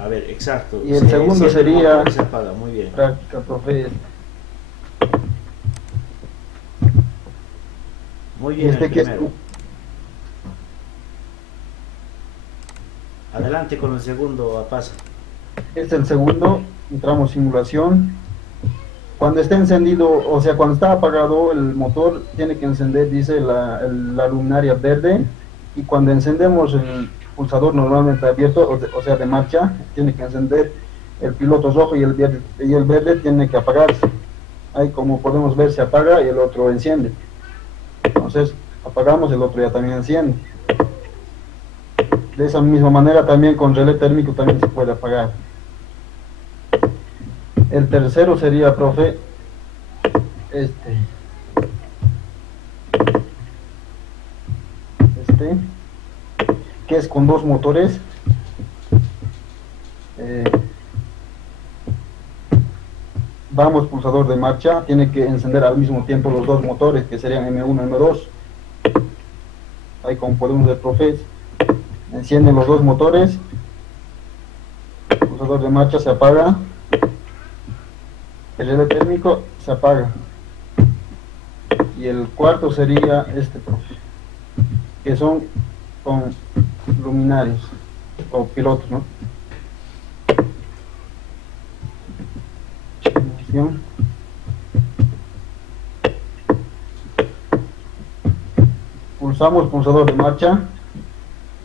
A ver, exacto. Y el segundo sería se apaga, muy bien. práctica, profe. Muy Y bien, este el que es, primero. Adelante con el segundo, pasa. el segundo, entramos simulación. Cuando esté encendido, o sea, cuando está apagado el motor, tiene que encender, dice la luminaria verde, y cuando encendemos el pulsador normalmente abierto, o sea, de marcha, tiene que encender el piloto rojo y el verde tiene que apagarse. Ahí como podemos ver se apaga y el otro enciende. Entonces apagamos, el otro ya también enciende. De esa misma manera también con relé térmico también se puede apagar. El tercero sería, profe, este, este, que es con dos motores. Eh, Vamos, pulsador de marcha, tiene que encender al mismo tiempo los dos motores, que serían M1 y M2. Ahí como podemos ver, profe, encienden los dos motores, el pulsador de marcha se apaga, el relé térmico se apaga. Y el cuarto sería este, profe, que son con luminarios o pilotos, ¿no? Pulsamos pulsador de marcha,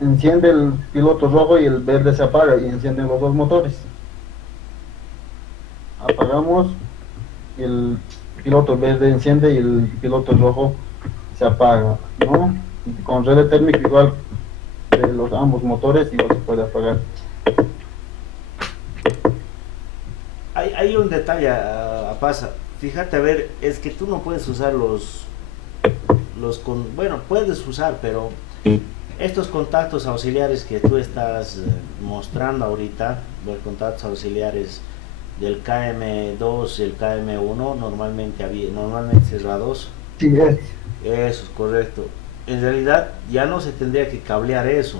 enciende el piloto rojo y el verde se apaga y encienden los dos motores. Apagamos y el piloto verde enciende y el piloto rojo se apaga, ¿no? Con relé térmico igual de los ambos motores igual se puede apagar. Hay un detalle, pasa. Fíjate, a ver, es que tú no puedes usar bueno, puedes usar, pero estos contactos auxiliares que tú estás mostrando ahorita, los contactos auxiliares del KM2 y el KM1, normalmente cerrados. Sí, es. Eso es correcto. En realidad ya no se tendría que cablear eso.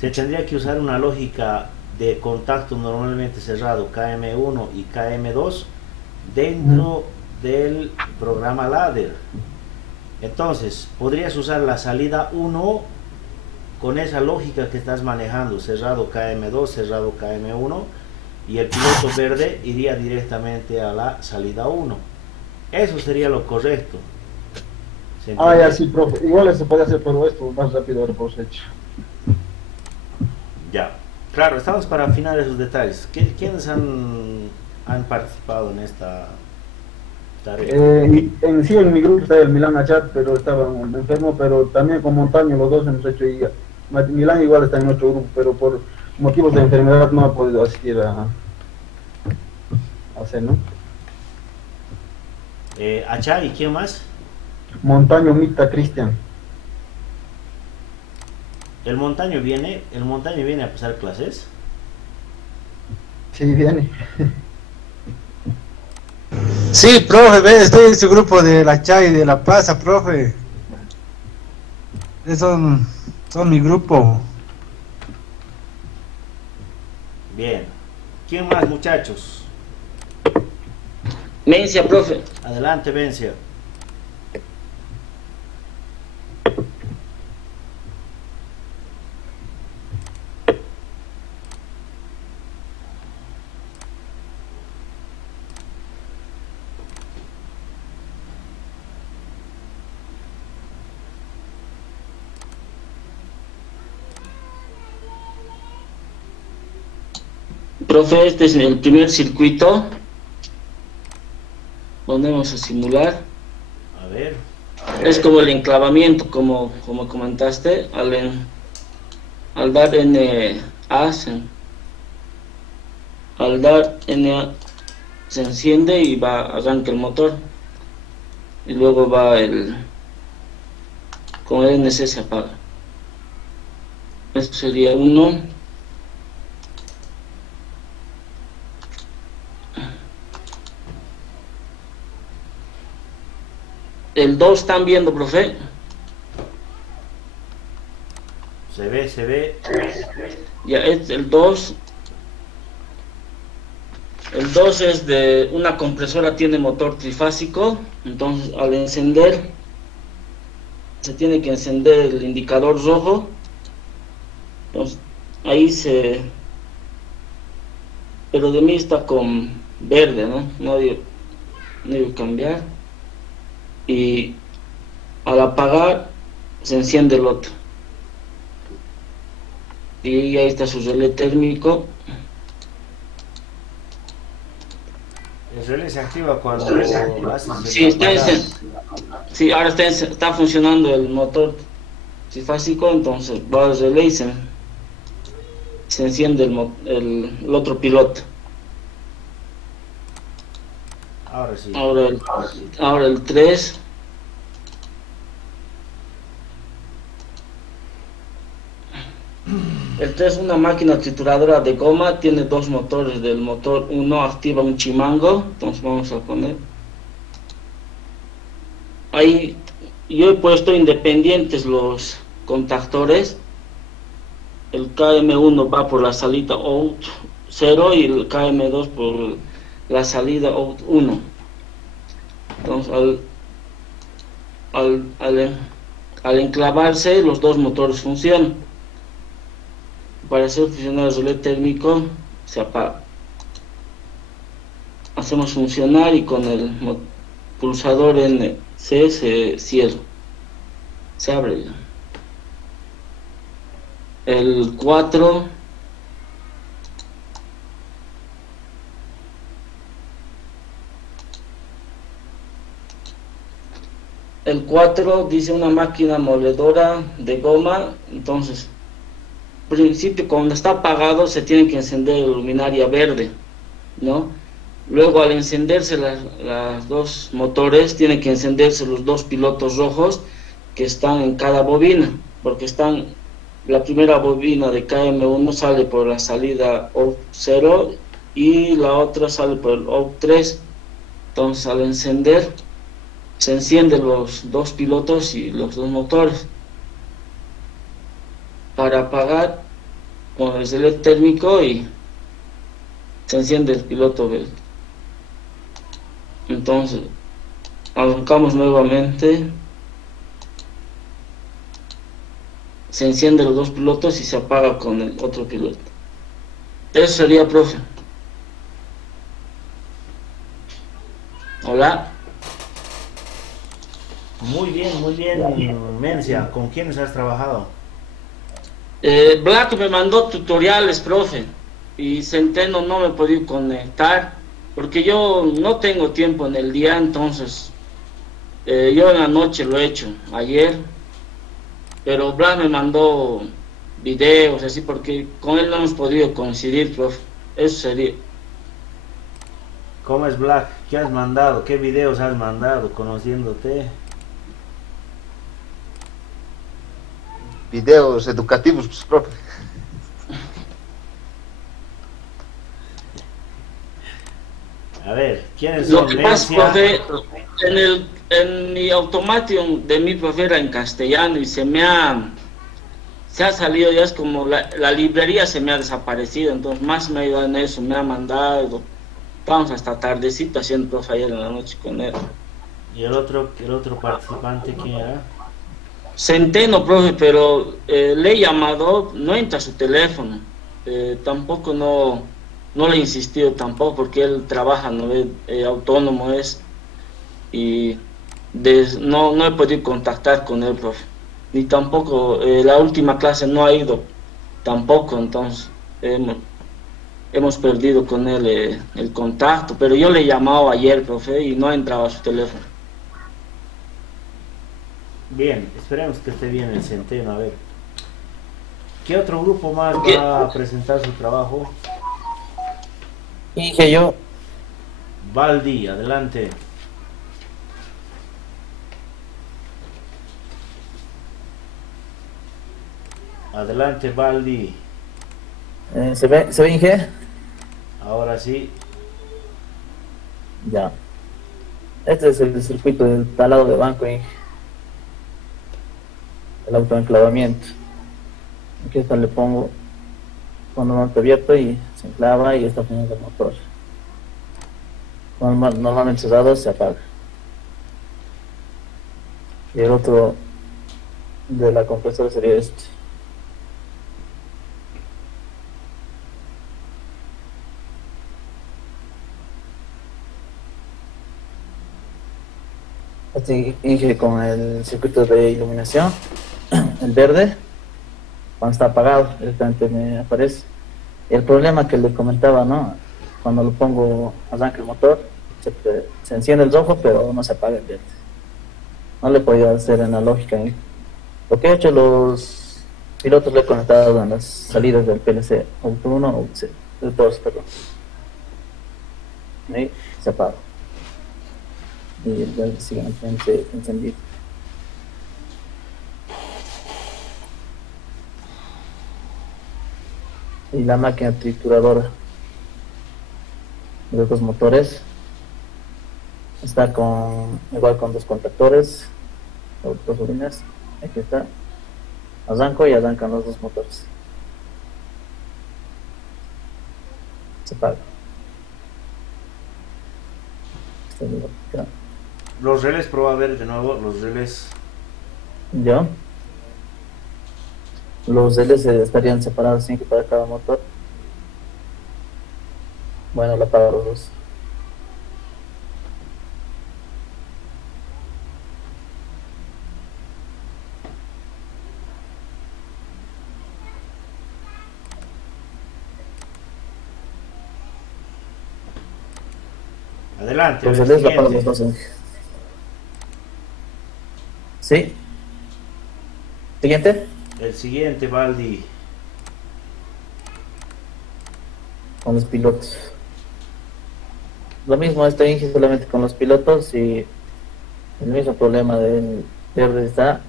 Se tendría que usar una lógica de contacto normalmente cerrado KM1 y KM2 dentro del programa ladder. Entonces podrías usar la salida 1 con esa lógica que estás manejando, cerrado KM2, cerrado KM1, y el piloto verde iría directamente a la salida 1. Eso sería lo correcto. Ya sí, profe. Igual se puede hacer, pero esto más rápido de por hecho. Ya. Claro, estamos para afinar esos detalles. ¿Quiénes han participado en esta tarea? En sí, en mi grupo está el Milán Achat, pero estaba enfermo, pero también con Montaño los dos hemos hecho. Y Milán igual está en otro grupo, pero por motivos de enfermedad no ha podido asistir a hacer, ¿no? Achat, ¿y quién más? Montaño, Mita, Cristian. ¿El montaño viene a pasar clases? Sí, viene. Sí, profe, ve, estoy en su grupo de la Chay de La Plaza, profe. Son mi grupo. Bien. ¿Quién más, muchachos? Mencia, profe. Adelante, Vencia. Profe, este es el primer circuito. Vamos a simular. A ver. Es como el enclavamiento, como comentaste, al dar al dar NA se enciende y arranca el motor. Y luego con el NC se apaga. Esto sería 1. El 2 están viendo, profe. Se ve. Ya es el 2. El 2 es de una compresora, tiene motor trifásico, entonces al encender se tiene que encender el indicador rojo, entonces ahí pero de mí está con verde, ¿no? No debo cambiar, y al apagar se enciende el otro y ahí está su relé térmico. El relé se activa cuando Sí, sí, ahora está funcionando el motor trifásico, entonces va al relé y se enciende el otro piloto. Ahora sí. Ahora el 3. El 3 es una máquina trituradora de goma, tiene dos motores. Del motor 1 activa un chimango, entonces vamos a poner ahí. Yo he puesto independientes los contactores. El KM1 va por la salida out 0 y el KM2 por la salida out 1. Entonces al enclavarse, los dos motores funcionan. Para hacer funcionar el relé térmico se apaga. Hacemos funcionar y con el pulsador NC se cierra, se abre. El 4 dice una máquina moledora de goma, entonces principio cuando está apagado se tiene que encender la luminaria verde, ¿no? Luego al encenderse las dos motores tienen que encenderse los dos pilotos rojos que están en cada bobina, porque la primera bobina de KM1 sale por la salida out 0 y la otra sale por el out 3. Entonces al encender se encienden los dos pilotos y los dos motores. Para apagar con el relé térmico y se enciende el piloto verde. Entonces arrancamos nuevamente, se encienden los dos pilotos y se apaga con el otro piloto. Eso sería, profe. Hola. Muy bien, Mencia. ¿Con quiénes has trabajado? Black me mandó tutoriales, profe, y Centeno no me he podido conectar porque yo no tengo tiempo en el día, entonces yo en la noche lo he hecho ayer, pero Black me mandó videos así porque con él no hemos podido coincidir, profe. Eso sería. ¿Cómo es Black? ¿Qué has mandado? ¿Qué videos has mandado conociéndote? Videos educativos, pues, profe. A ver, ¿quiénes Lo son? que pasa, profe, en mi Automation de mi profe era en castellano y se ha salido, ya es como la librería se me ha desaparecido, entonces más me ha ayudado en eso, me ha mandado. Vamos hasta tardecito haciendo, profe, ayer en la noche con él. ¿Y el otro participante quién era? Centeno, profe, pero le he llamado, no entra su teléfono, tampoco no le he insistido tampoco porque él trabaja, no autónomo es, y no he podido contactar con él, profe, ni tampoco la última clase no ha ido tampoco, entonces hemos perdido con él el contacto, pero yo le he llamado ayer, profe, y no ha entrado a su teléfono. Bien, esperemos que esté bien el Centeno. A ver, ¿qué otro grupo más va a presentar su trabajo? Dije yo. Baldi, adelante. Adelante, Baldi. ¿Se ve, Inge? Ahora sí. Ya. Este es el circuito del talado de banco, Inge. El autoenclavamiento. Aquí está, le pongo cuando no está abierto y se enclava y está poniendo el motor. normalmente cerrado se apaga. Y el otro de la compresora sería este. Este Inge con el circuito de iluminación, el verde, cuando está apagado, directamente me aparece. El problema que le comentaba, ¿no? Cuando lo pongo, arranca el motor, se enciende el rojo, pero no se apaga el verde. No le podía hacer en la lógica. Lo que he hecho, los pilotos le he conectado en las salidas del PLC Auto 1 o el 2, perdón. Y se apaga. Y el verde sigue encendido. Y la máquina trituradora de los dos motores está igual con dos contactores, dos bobinas. Aquí está, arranco y arrancan los dos motores, se apaga. Los relés, prueba a ver de nuevo los relés. ¿Ya? Los LS estarían separados 5 para cada motor. Bueno, la apago los dos. Adelante. Los el LS la apago los siguiente. dos. ¿Sí? ¿Siguiente? El siguiente, Baldi. Con los pilotos. Lo mismo este Inge solamente con los pilotos y el mismo problema del verde está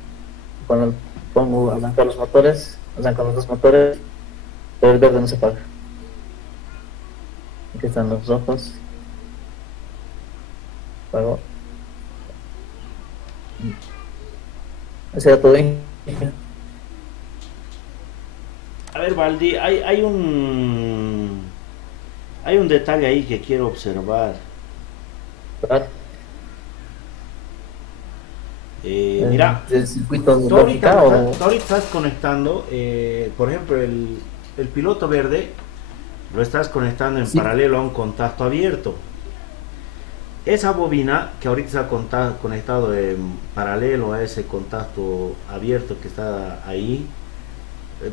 cuando pongo a arrancar los motores, arrancan los dos motores, pero el verde no se apaga. Aquí están los rojos. Apagó. Ese era todo. A ver, Baldi, hay un detalle ahí que quiero observar. Claro. Mira, ¿El circuito de tú ahorita, lógica o...? tú ahorita estás conectando, por ejemplo, el piloto verde lo estás conectando en Sí. paralelo a un contacto abierto. Esa bobina que ahorita está conectado en paralelo a ese contacto abierto que está ahí,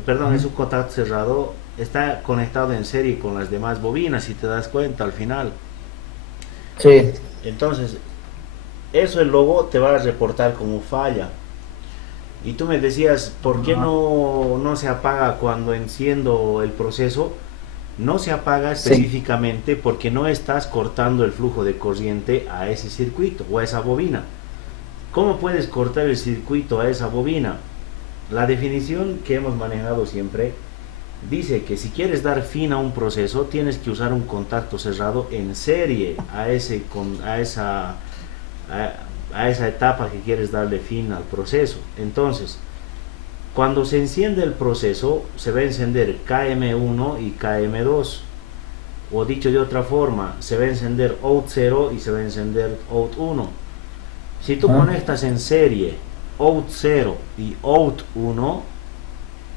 perdón, es un contacto cerrado, está conectado en serie con las demás bobinas, si te das cuenta al final. Sí. Entonces, eso el logo te va a reportar como falla. Y tú me decías, ¿por qué no se apaga cuando enciendo el proceso? No se apaga específicamente porque no estás cortando el flujo de corriente a ese circuito o a esa bobina. ¿Cómo puedes cortar el circuito a esa bobina? La definición que hemos manejado siempre dice que si quieres dar fin a un proceso tienes que usar un contacto cerrado en serie a esa etapa que quieres darle fin al proceso. Entonces, cuando se enciende el proceso se va a encender KM1 y KM2, o dicho de otra forma, se va a encender OUT0 y se va a encender OUT1. Si tú conectas en serie OUT0 y OUT1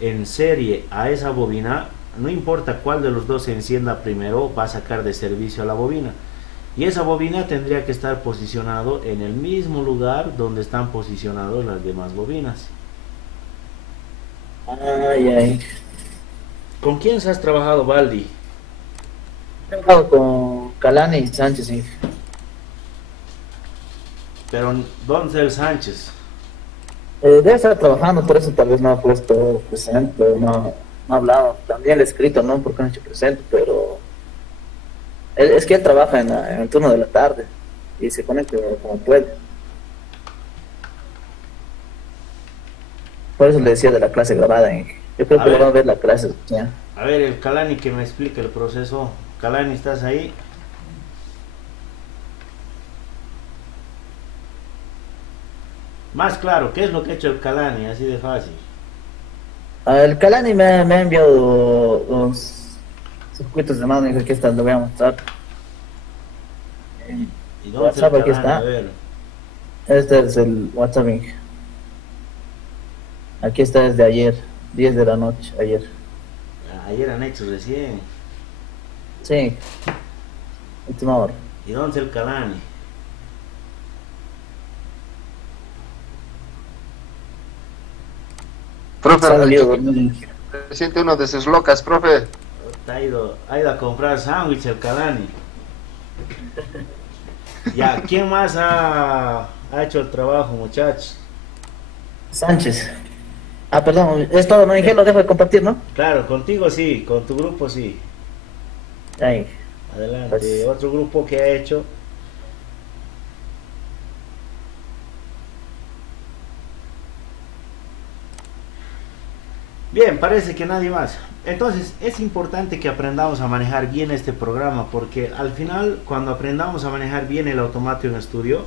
en serie a esa bobina, no importa cuál de los dos se encienda primero, va a sacar de servicio a la bobina. Y esa bobina tendría que estar posicionado en el mismo lugar donde están posicionadas las demás bobinas. Ay, ay. ¿Con quién has trabajado, Baldi? He trabajado con Calani y Sánchez, sí. Pero ¿dónde es el Sánchez? Debe estar trabajando, por eso tal vez no ha puesto presente, no ha hablado. También le he escrito, ¿no? Porque no ha hecho presente, pero es que él trabaja en el turno de la tarde y se conecta como puede. Por eso le decía de la clase grabada. Yo creo que le van a ver la clase. ¿Ya? A ver, el Calani que me explique el proceso. Calani, ¿estás ahí? Más claro, ¿qué es lo que ha hecho el Calani? Así de fácil. El Calani me ha enviado los circuitos de mano y dije que estas lo voy a mostrar. ¿Dónde está WhatsApp el aquí canal? está. A ver. Este es el WhatsApp. Aquí está desde ayer, 10 de la noche, ayer. Ayer han hecho recién. Sí, última hora. ¿Y dónde está el Calani? Profe, Salió, siente uno de sus locas, profe. Ha ido a comprar sándwich el Calani. Ya, ¿quién más ha hecho el trabajo, muchachos? Sánchez. Ah, perdón, es todo, no dije, lo dejo de compartir, ¿no? Claro, contigo sí, con tu grupo sí. Ahí. Adelante. Pues- Otro grupo que ha hecho. Bien, parece que nadie más. Entonces, es importante que aprendamos a manejar bien este programa, porque al final, cuando aprendamos a manejar bien el Automation Studio,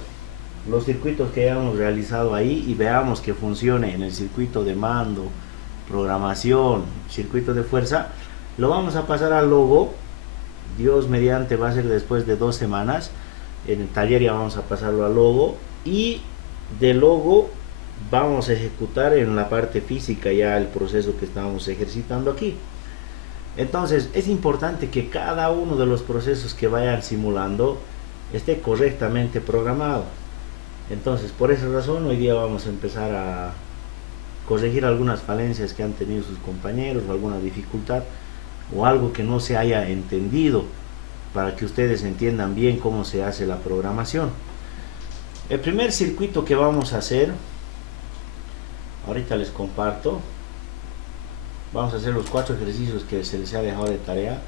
los circuitos que hayamos realizado ahí y veamos que funcione en el circuito de mando, programación, circuito de fuerza, lo vamos a pasar al logo. Dios mediante va a ser después de 2 semanas. En el taller ya vamos a pasarlo al logo, y de logo vamos a ejecutar en la parte física ya el proceso que estamos ejercitando aquí. Entonces es importante que cada uno de los procesos que vayan simulando esté correctamente programado. Entonces, por esa razón hoy día vamos a empezar a corregir algunas falencias que han tenido sus compañeros, o alguna dificultad o algo que no se haya entendido, para que ustedes entiendan bien cómo se hace la programación. El primer circuito que vamos a hacer, ahorita les comparto. Vamos a hacer los 4 ejercicios que se les ha dejado de tarea.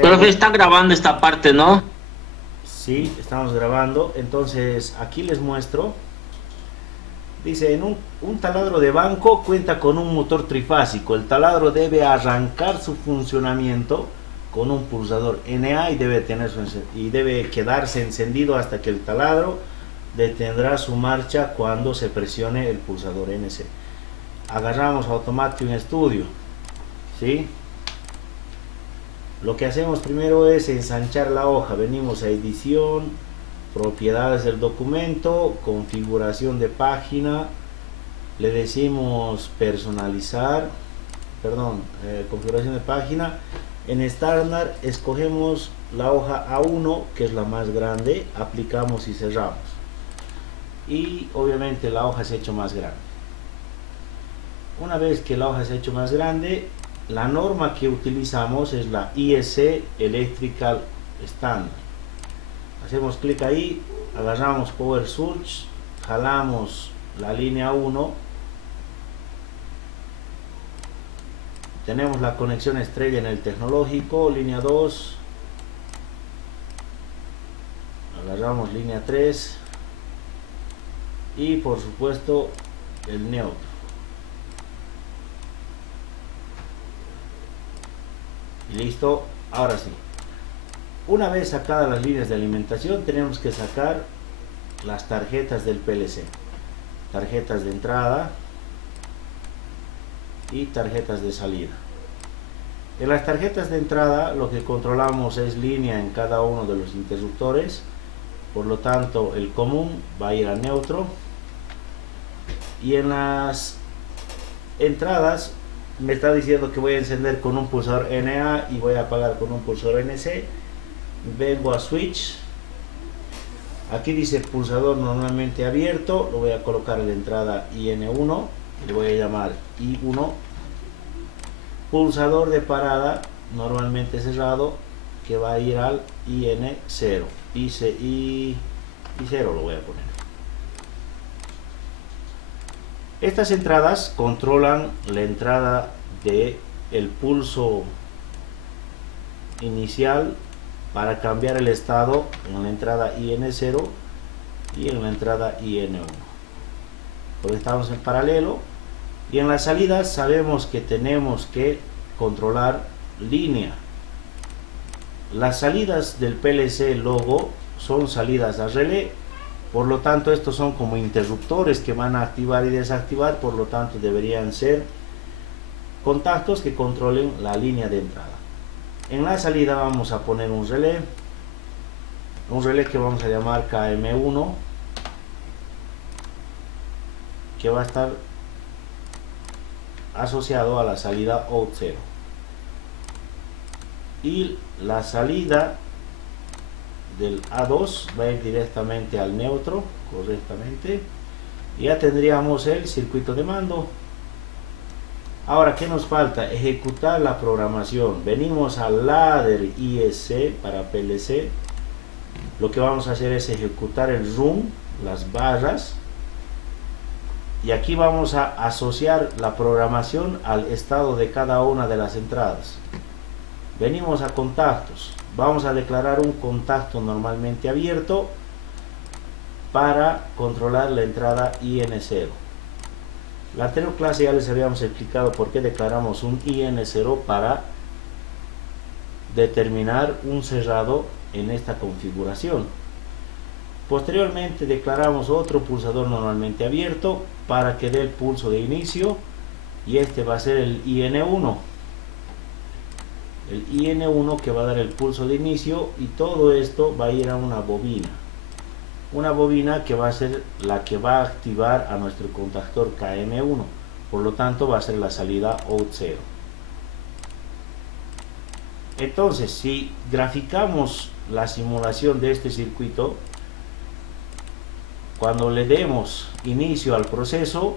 Profe, está grabando esta parte, ¿no? Sí, estamos grabando. Entonces aquí les muestro. Dice, en un taladro de banco cuenta con un motor trifásico. El taladro debe arrancar su funcionamiento con un pulsador NA y debe quedarse encendido hasta que el taladro detendrá su marcha cuando se presione el pulsador NC. Agarramos Automation Studio, ¿sí? Lo que hacemos primero es ensanchar la hoja. Venimos a edición, propiedades del documento, configuración de página, le decimos personalizar, configuración de página. En estándar escogemos la hoja A1, que es la más grande, aplicamos y cerramos, y obviamente la hoja se ha hecho más grande. Una vez que la hoja se ha hecho más grande, la norma que utilizamos es la IEC Electrical Standard. Hacemos clic ahí, agarramos Power Switch, jalamos la línea 1, tenemos la conexión estrella en el tecnológico, línea 2, agarramos línea 3 y por supuesto el neutro. Y listo. Ahora sí, una vez sacadas las líneas de alimentación, tenemos que sacar las tarjetas del PLC, tarjetas de entrada y tarjetas de salida. En las tarjetas de entrada lo que controlamos es línea en cada uno de los interruptores, por lo tanto el común va a ir a neutro, y en las entradas me está diciendo que voy a encender con un pulsador NA y voy a apagar con un pulsador NC. Vengo a switch, aquí dice pulsador normalmente abierto, lo voy a colocar en la entrada IN1, le voy a llamar I1. Pulsador de parada normalmente cerrado, que va a ir al IN0, I0 lo voy a poner. Estas entradas controlan la entrada de el pulso inicial para cambiar el estado en la entrada IN0 y en la entrada IN1. Porque estamos en paralelo. Y en las salidas sabemos que tenemos que controlar línea. Las salidas del PLC logo son salidas a relé. Por lo tanto, estos son como interruptores que van a activar y desactivar. Por lo tanto, deberían ser contactos que controlen la línea de entrada. En la salida vamos a poner un relé. un relé que vamos a llamar KM1, que va a estar asociado a la salida out0, y la salida del A2 va a ir directamente al neutro correctamente. Ya tendríamos el circuito de mando. Ahora, ¿qué nos falta? Ejecutar la programación. Venimos al ladder ISC para PLC. Lo que vamos a hacer es ejecutar el run, las barras, y aquí vamos a asociar la programación al estado de cada una de las entradas. Venimos a contactos. Vamos a declarar un contacto normalmente abierto para controlar la entrada IN0. La anterior clase ya les habíamos explicado por qué declaramos un IN0 para determinar un cerrado en esta configuración. Posteriormente declaramos otro pulsador normalmente abierto para que dé el pulso de inicio, y este va a ser el IN1. El IN1 que va a dar el pulso de inicio, y todo esto va a ir a una bobina. Una bobina que va a ser la que va a activar a nuestro contactor KM1. Por lo tanto va a ser la salida out0. Entonces, si graficamos la simulación de este circuito, cuando le demos inicio al proceso,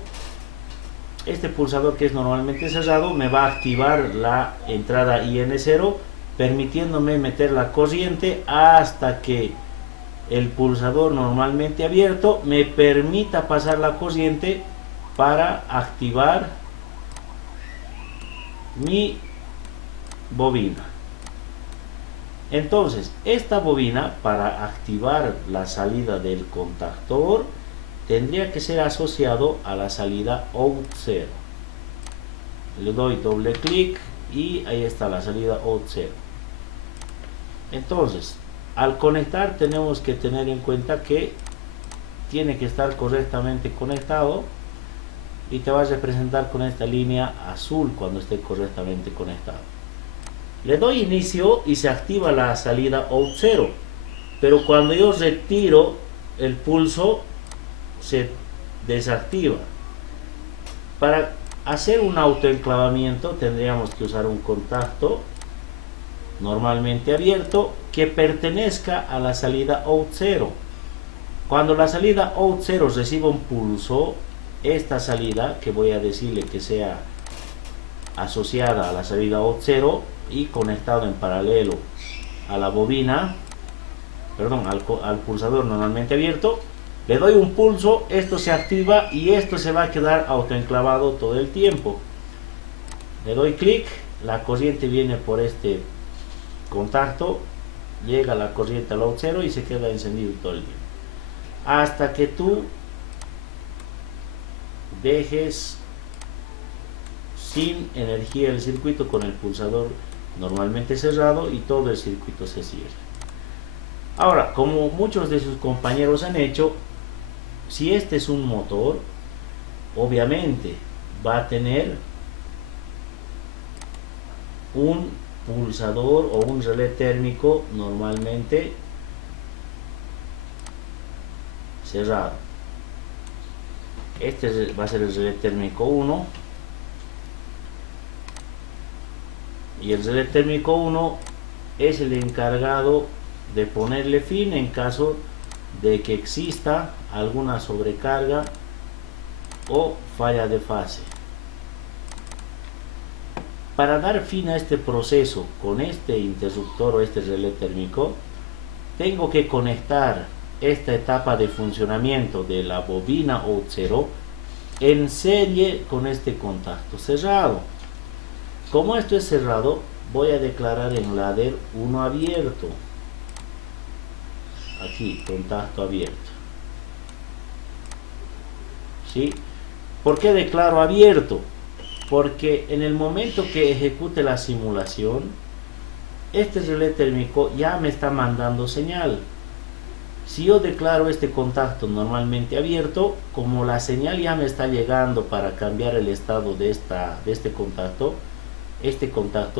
este pulsador, que es normalmente cerrado, me va a activar la entrada IN0, permitiéndome meter la corriente hasta que el pulsador normalmente abierto me permita pasar la corriente para activar mi bobina. Entonces, esta bobina, para activar la salida del contactor, tendría que ser asociado a la salida out0. Le doy doble clic y ahí está la salida out0. Entonces, al conectar tenemos que tener en cuenta que tiene que estar correctamente conectado, y te vas a representar con esta línea azul cuando esté correctamente conectado. Le doy inicio y se activa la salida out0, pero cuando yo retiro el pulso se desactiva. Para hacer un autoenclavamiento tendríamos que usar un contacto normalmente abierto que pertenezca a la salida out0. Cuando la salida out0 reciba un pulso, esta salida, que voy a decirle que sea asociada a la salida out0 y conectado en paralelo a la bobina, perdón, al pulsador normalmente abierto, le doy un pulso, esto se activa y esto se va a quedar autoenclavado todo el tiempo. Le doy clic, la corriente viene por este contacto, llega la corriente al out0 y se queda encendido todo el tiempo, hasta que tú dejes sin energía el circuito con el pulsador normalmente cerrado y todo el circuito se cierra. Ahora, como muchos de sus compañeros han hecho, si este es un motor, obviamente va a tener un pulsador o un relé térmico normalmente cerrado. Este va a ser el relé térmico 1, y el relé térmico 1 es el encargado de ponerle fin en caso de que exista alguna sobrecarga o falla de fase. Para dar fin a este proceso con este interruptor o este relé térmico, tengo que conectar esta etapa de funcionamiento de la bobina out0 en serie con este contacto cerrado. Como esto es cerrado, voy a declarar en ladder 1 abierto. Aquí, contacto abierto. ¿Sí? ¿Por qué declaro abierto? Porque en el momento que ejecute la simulación, este relé térmico ya me está mandando señal. Si yo declaro este contacto normalmente abierto, como la señal ya me está llegando para cambiar el estado de este contacto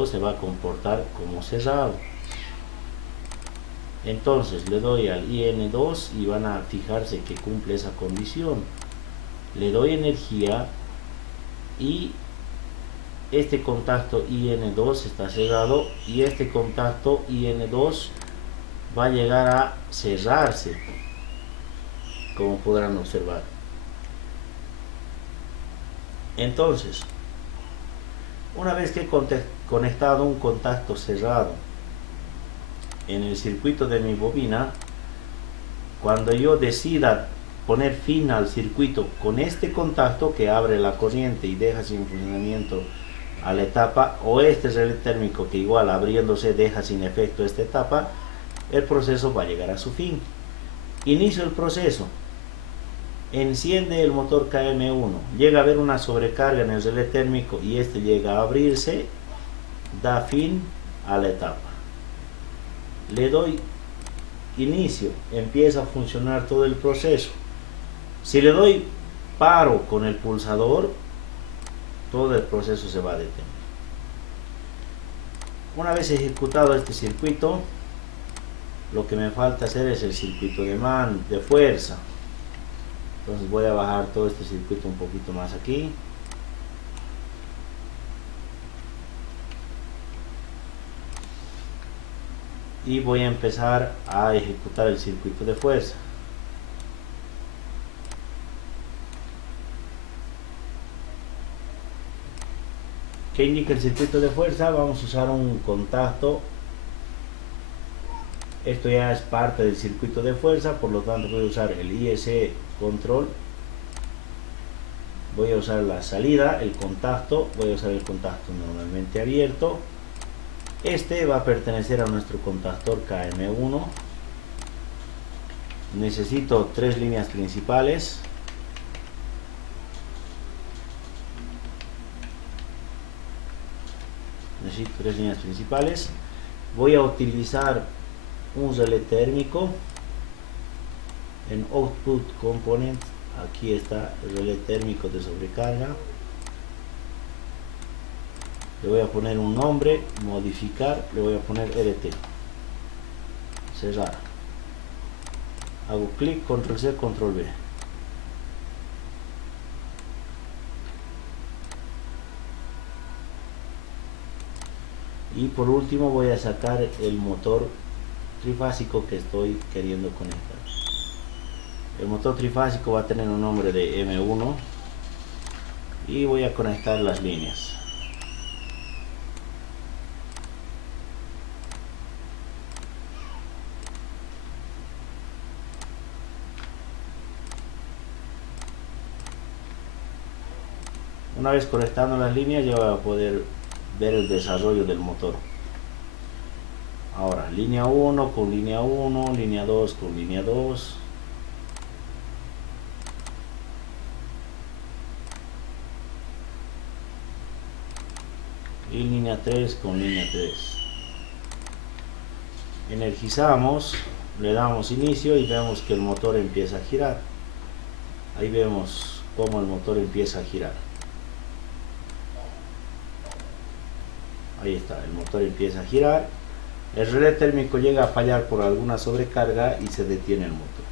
se va a comportar como cerrado. Entonces le doy al IN2 y van a fijarse que cumple esa condición. Le doy energía y este contacto IN2 está cerrado y este contacto IN2 va a llegar a cerrarse, como podrán observar. Entonces, una vez que he conectado un contacto cerrado en el circuito de mi bobina, cuando yo decida poner fin al circuito con este contacto que abre la corriente y deja sin funcionamiento a la etapa, o este relé térmico que igual abriéndose deja sin efecto esta etapa, el proceso va a llegar a su fin. Inicio el proceso, enciende el motor KM1, llega a haber una sobrecarga en el relé térmico y este llega a abrirse, da fin a la etapa. Le doy inicio, empieza a funcionar todo el proceso. Si le doy paro con el pulsador, todo el proceso se va a detener. Una vez ejecutado este circuito, lo que me falta hacer es el circuito de fuerza. Entonces voy a bajar todo este circuito un poquito más aquí. Y voy a empezar a ejecutar el circuito de fuerza. ¿Qué indica el circuito de fuerza? Vamos a usar un contacto. Esto ya es parte del circuito de fuerza, por lo tanto voy a usar el IEC control. Voy a usar la salida, el contacto, voy a usar el contacto normalmente abierto. Este va a pertenecer a nuestro contactor KM1. Necesito 3 líneas principales. Voy a utilizar un relé térmico en Output Component. Aquí está el relé térmico de sobrecarga. Le voy a poner un nombre, modificar, le voy a poner RT, cerrar. Hago clic, control C, control V. Y por último voy a sacar el motor trifásico que estoy queriendo conectar. El motor trifásico va a tener un nombre de M1 y voy a conectar las líneas. Una vez conectando las líneas ya voy a poder ver el desarrollo del motor. Ahora línea 1 con línea 1, línea 2 con línea 2, y línea 3 con línea 3. Energizamos, le damos inicio y vemos que el motor empieza a girar. Ahí vemos cómo el motor empieza a girar. Ahí está, el motor empieza a girar. El relé térmico llega a fallar por alguna sobrecarga y se detiene el motor.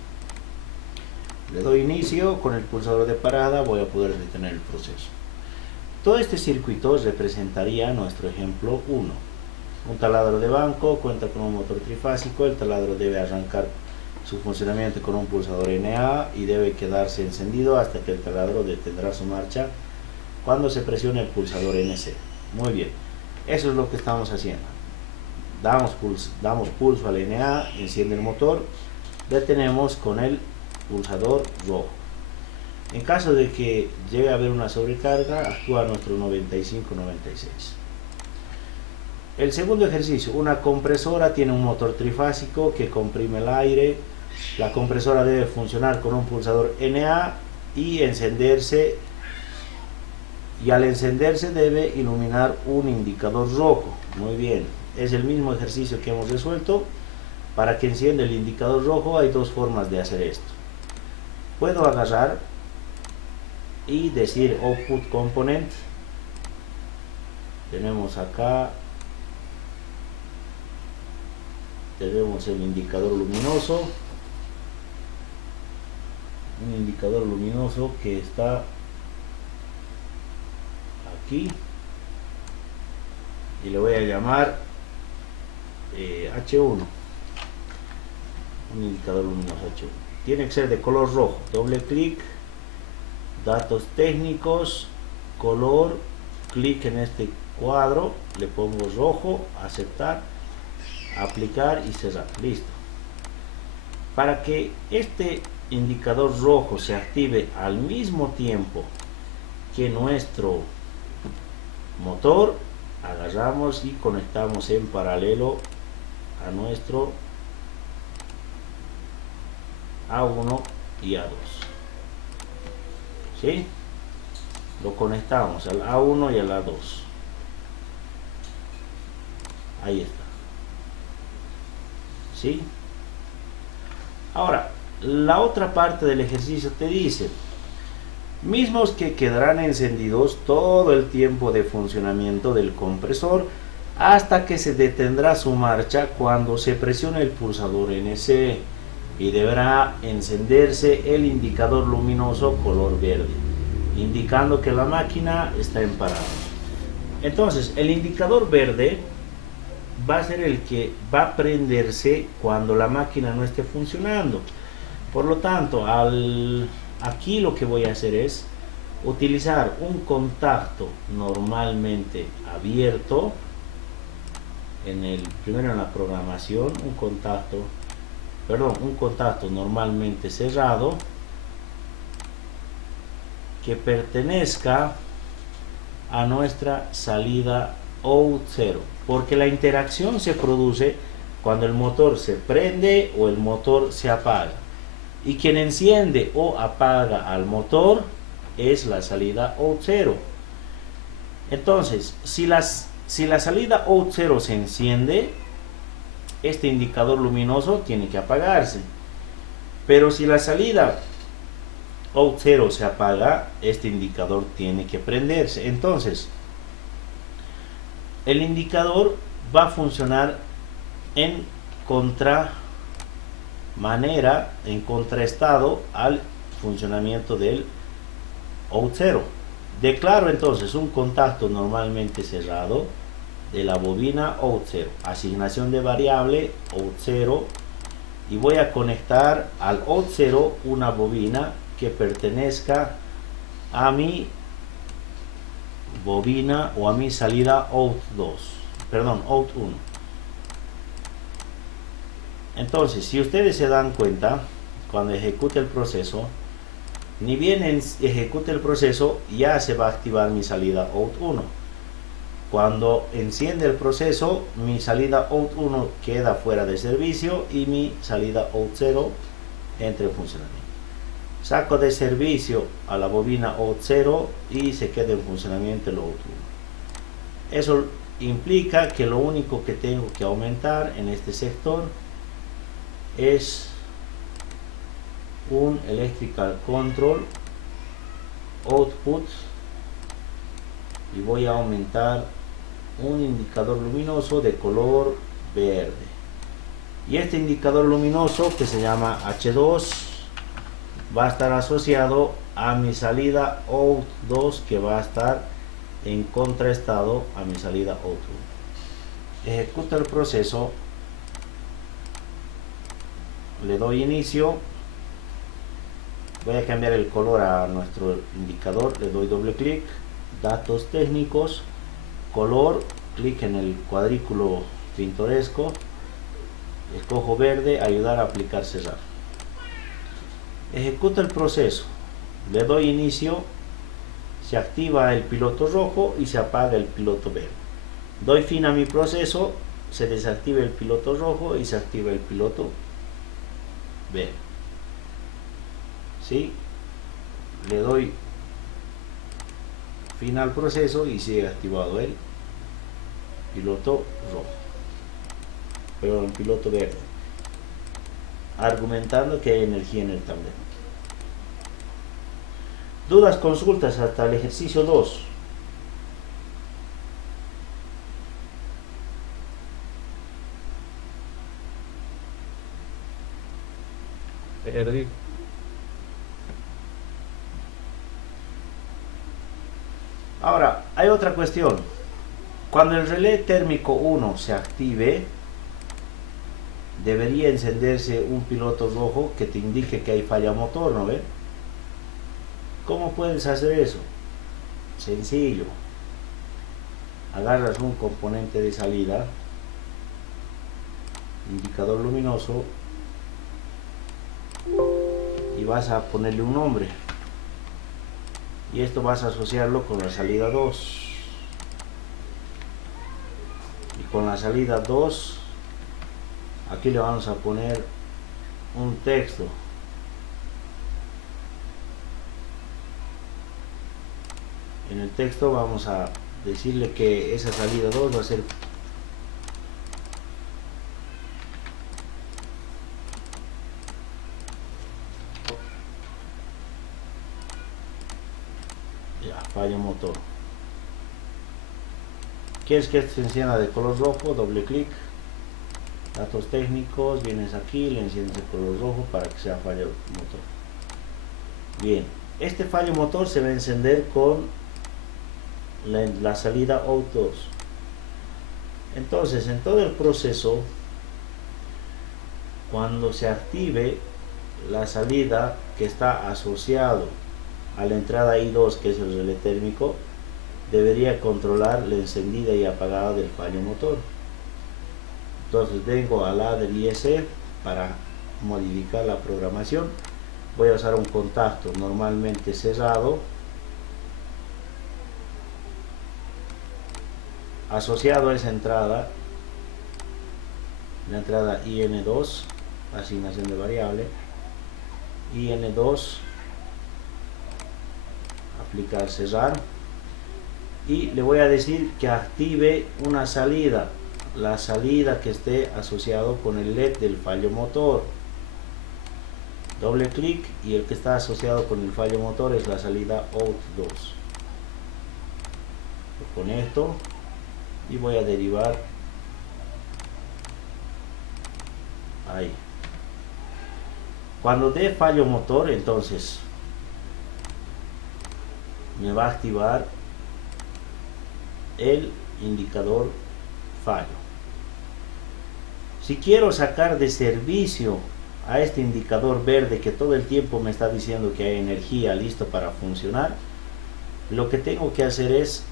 Le doy inicio, con el pulsador de parada voy a poder detener el proceso. Todo este circuito representaría nuestro ejemplo 1. Un taladro de banco cuenta con un motor trifásico. El taladro debe arrancar su funcionamiento con un pulsador NA y debe quedarse encendido hasta que el taladro detendrá su marcha cuando se presione el pulsador NC. Muy bien, eso es lo que estamos haciendo. Damos pulso al NA, enciende el motor, detenemos con el pulsador rojo. En caso de que llegue a haber una sobrecarga, actúa nuestro 95-96. El segundo ejercicio, una compresora tiene un motor trifásico que comprime el aire. La compresora debe funcionar con un pulsador NA y encenderse, y al encenderse debe iluminar un indicador rojo. Muy bien, es el mismo ejercicio que hemos resuelto. Para que encienda el indicador rojo hay dos formas de hacer esto. Puedo agarrar y decir Output Component. Tenemos acá tenemos el indicador luminoso, un indicador luminoso que está aquí y le voy a llamar H1, un indicador luminoso H1, tiene que ser de color rojo. Doble clic, datos técnicos, color, clic en este cuadro, le pongo rojo, aceptar, aplicar y cerrar. Listo. Para que este indicador rojo se active al mismo tiempo que nuestro motor, agarramos y conectamos en paralelo a nuestro A1 y A2. ¿Sí? Lo conectamos al A1 y al A2. Ahí está. ¿Sí? Ahora, la otra parte del ejercicio te dice: mismos que quedarán encendidos todo el tiempo de funcionamiento del compresor hasta que se detendrá su marcha cuando se presione el pulsador NC, y deberá encenderse el indicador luminoso color verde, indicando que la máquina está en parado. Entonces, el indicador verde va a ser el que va a prenderse cuando la máquina no esté funcionando. Por lo tanto, aquí lo que voy a hacer es utilizar un contacto normalmente abierto primero en la programación, un contacto normalmente cerrado que pertenezca a nuestra salida out 0, porque la interacción se produce cuando el motor se prende o el motor se apaga, y quien enciende o apaga al motor es la salida out 0. Entonces, si la salida out 0 se enciende, este indicador luminoso tiene que apagarse, pero si la salida out 0 se apaga, este indicador tiene que prenderse. Entonces, el indicador va a funcionar en contraestado al funcionamiento del out 0. Declaro entonces un contacto normalmente cerrado de la bobina out 0, asignación de variable out 0, y voy a conectar al out 0 una bobina que pertenezca a mi bobina o a mi salida out 1. Entonces, si ustedes se dan cuenta, cuando ejecute el proceso, ni bien ejecute el proceso, ya se va a activar mi salida out 1. Cuando enciende el proceso, mi salida out 1 queda fuera de servicio y mi salida out 0 entra en funcionamiento. Saco de servicio a la bobina out 0 y se queda en funcionamiento el out 1. Eso implica que lo único que tengo que aumentar en este sector es un electrical control output, y voy a aumentar un indicador luminoso de color verde, y este indicador luminoso, que se llama H2, va a estar asociado a mi salida out 2, que va a estar en contraestado a mi salida out 1. Ejecuto el proceso, le doy inicio, voy a cambiar el color a nuestro indicador, le doy doble clic, datos técnicos, color, clic en el cuadrículo pintoresco, escojo verde, ayudar a aplicar, cerrar. Ejecuto el proceso, le doy inicio, se activa el piloto rojo y se apaga el piloto verde. Doy fin a mi proceso, se desactiva el piloto rojo y se activa el piloto verde. ¿Sí? Le doy fin al proceso y sigue activado el piloto rojo, pero el piloto verde, argumentando que hay energía en el tablero. Dudas, consultas hasta el ejercicio 2. Perdido. Ahora, hay otra cuestión. Cuando el relé térmico 1 se active, debería encenderse un piloto rojo que te indique que hay falla motor, ¿no ves? ¿Cómo puedes hacer eso? Sencillo. Agarras un componente de salida, indicador luminoso, y vas a ponerle un nombre. Y esto vas a asociarlo con la salida 2. Y con la salida 2, aquí le vamos a poner un texto. En el texto vamos a decirle que esa salida 2 va a ser fallo motor. ¿Quieres que esto se encienda de color rojo? Doble clic, datos técnicos, vienes aquí, le enciendes de color rojo para que sea fallo motor. Bien, este fallo motor se va a encender con la salida out 2. Entonces, en todo el proceso, cuando se active la salida que está asociado a la entrada I2, que es el relé térmico, debería controlar la encendida y apagada del fallo motor. Entonces vengo a ladder IS para modificar la programación. Voy a usar un contacto normalmente cerrado asociado a esa entrada, la entrada IN2, asignación de variable, IN2, aplicar, cerrar, y le voy a decir que active una salida, la salida que esté asociado con el LED del fallo motor. Doble clic y el que está asociado con el fallo motor es la salida out 2. Lo conecto y voy a derivar ahí. Cuando dé fallo motor, entonces me va a activar el indicador fallo. Si quiero sacar de servicio a este indicador verde que todo el tiempo me está diciendo que hay energía listo para funcionar, lo que tengo que hacer es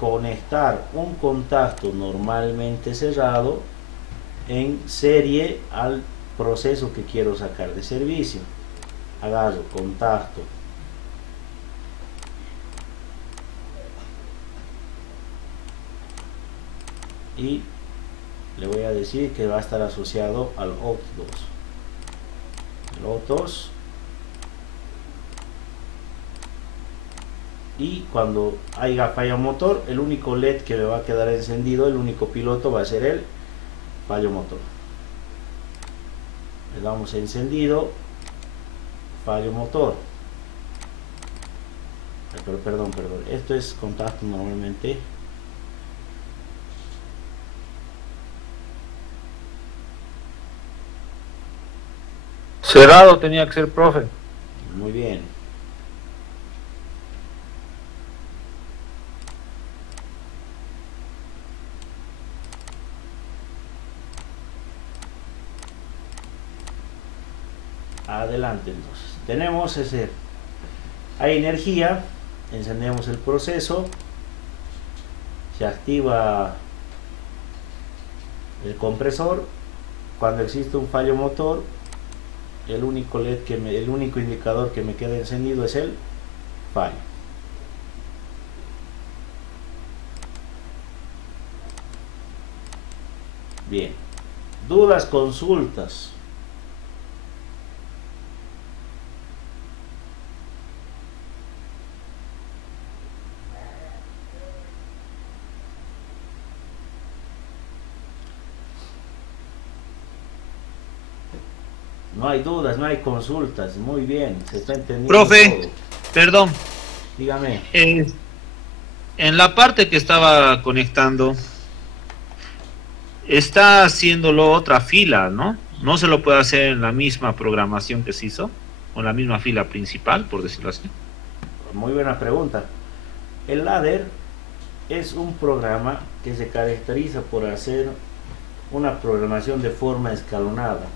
conectar un contacto normalmente cerrado en serie al proceso que quiero sacar de servicio. Agarro contacto, y le voy a decir que va a estar asociado al out 2. El out 2, y cuando haya fallo motor, el único LED que me va a quedar encendido, el único piloto va a ser el fallo motor. Le damos a encendido, fallo motor. Pero perdón, esto es contacto normalmente. Cerrado tenía que ser, profe. Muy bien. Adelante, entonces. Tenemos ese. Hay energía. Encendemos el proceso. Se activa el compresor. Cuando existe un fallo motor, el único LED el único indicador que me queda encendido es el fallo. Bien. Dudas, consultas. No hay dudas, no hay consultas. Muy bien, se está entendiendo. Profe, todo. perdón. Dígame. En la parte que estaba conectando, está haciéndolo otra fila, ¿no? ¿No se lo puede hacer en la misma programación que se hizo? ¿O en la misma fila principal, por decirlo así? Muy buena pregunta. El ladder es un programa que se caracteriza por hacer una programación de forma escalonada.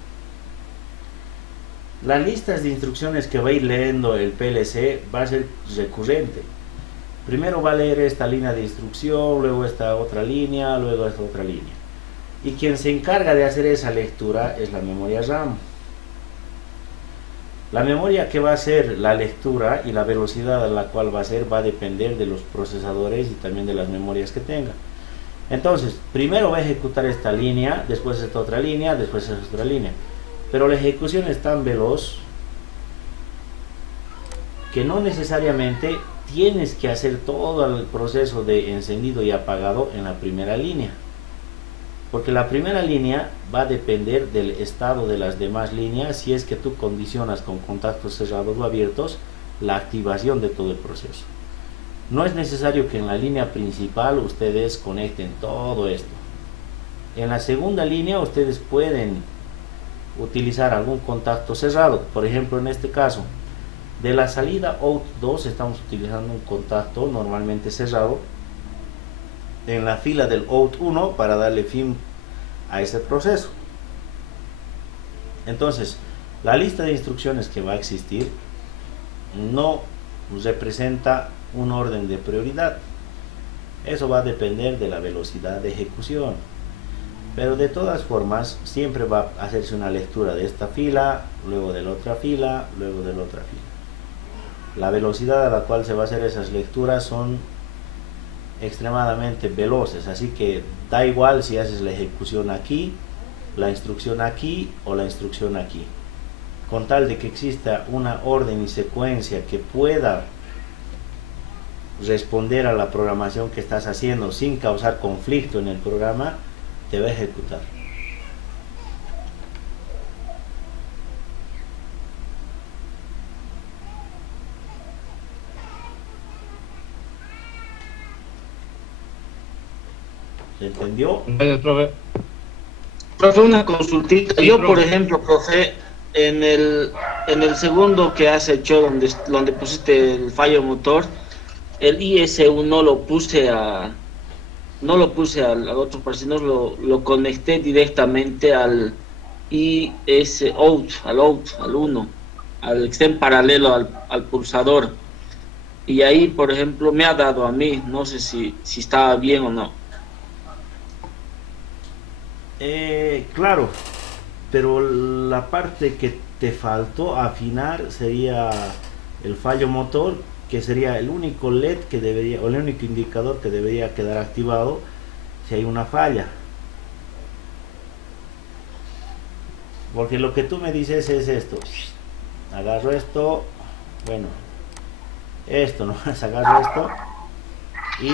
Las listas de instrucciones que va a ir leyendo el PLC va a ser recurrente. Primero va a leer esta línea de instrucción, luego esta otra línea, luego esta otra línea. Y quien se encarga de hacer esa lectura es la memoria RAM. La memoria que va a hacer la lectura y la velocidad a la cual va a ser va a depender de los procesadores y también de las memorias que tenga. Entonces, primero va a ejecutar esta línea, después esta otra línea, después esta otra línea. Pero la ejecución es tan veloz que no necesariamente tienes que hacer todo el proceso de encendido y apagado en la primera línea. Porque la primera línea va a depender del estado de las demás líneas si es que tú condicionas con contactos cerrados o abiertos la activación de todo el proceso. No es necesario que en la línea principal ustedes conecten todo esto. En la segunda línea ustedes pueden utilizar algún contacto cerrado. Por ejemplo, en este caso, de la salida out 2 estamos utilizando un contacto normalmente cerrado en la fila del out 1 para darle fin a ese proceso. Entonces, la lista de instrucciones que va a existir no representa un orden de prioridad. Eso va a depender de la velocidad de ejecución. Pero de todas formas, siempre va a hacerse una lectura de esta fila, luego de la otra fila, luego de la otra fila. La velocidad a la cual se va a hacer esas lecturas son extremadamente veloces, así que da igual si haces la ejecución aquí, la instrucción aquí o la instrucción aquí, con tal de que exista una orden y secuencia que pueda responder a la programación que estás haciendo sin causar conflicto en el programa, te va a ejecutar. ¿Se entendió? Profe. Profe, una consultita. Sí, Yo, profe. por ejemplo, profe, en el segundo que has hecho, donde pusiste el fallo motor, el ISU no lo puse al otro parcial, no lo conecté directamente al IS out, al 1, al que esté en paralelo al pulsador. Y ahí, por ejemplo, me ha dado a mí, no sé si estaba bien o no. Claro, pero la parte que te faltó afinar sería el fallo motor, que sería el único LED que debería, o el único indicador que debería quedar activado si hay una falla. Porque lo que tú me dices es esto: agarro esto, bueno, esto no agarro esto y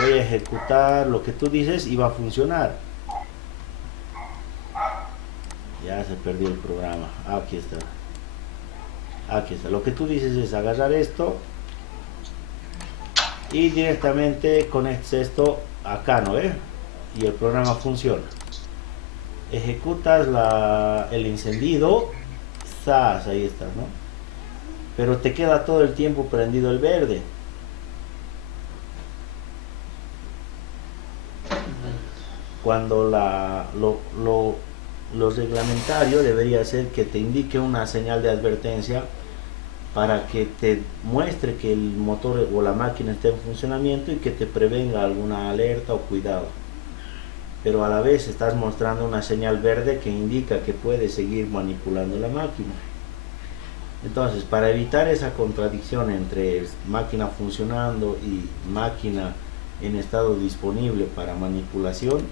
voy a ejecutar lo que tú dices y va a funcionar. Ya se perdió el programa. Aquí está. Aquí está. Lo que tú dices es agarrar esto y directamente conectas esto acá, ¿no? Y el programa funciona. Ejecutas el encendido. ¡Zas! Ahí está, ¿no? Pero te queda todo el tiempo prendido el verde. Cuando lo reglamentario debería ser que te indique una señal de advertencia para que te muestre que el motor o la máquina está en funcionamiento y que te prevenga alguna alerta o cuidado. Pero a la vez estás mostrando una señal verde que indica que puedes seguir manipulando la máquina. Entonces, para evitar esa contradicción entre máquina funcionando y máquina en estado disponible para manipulación,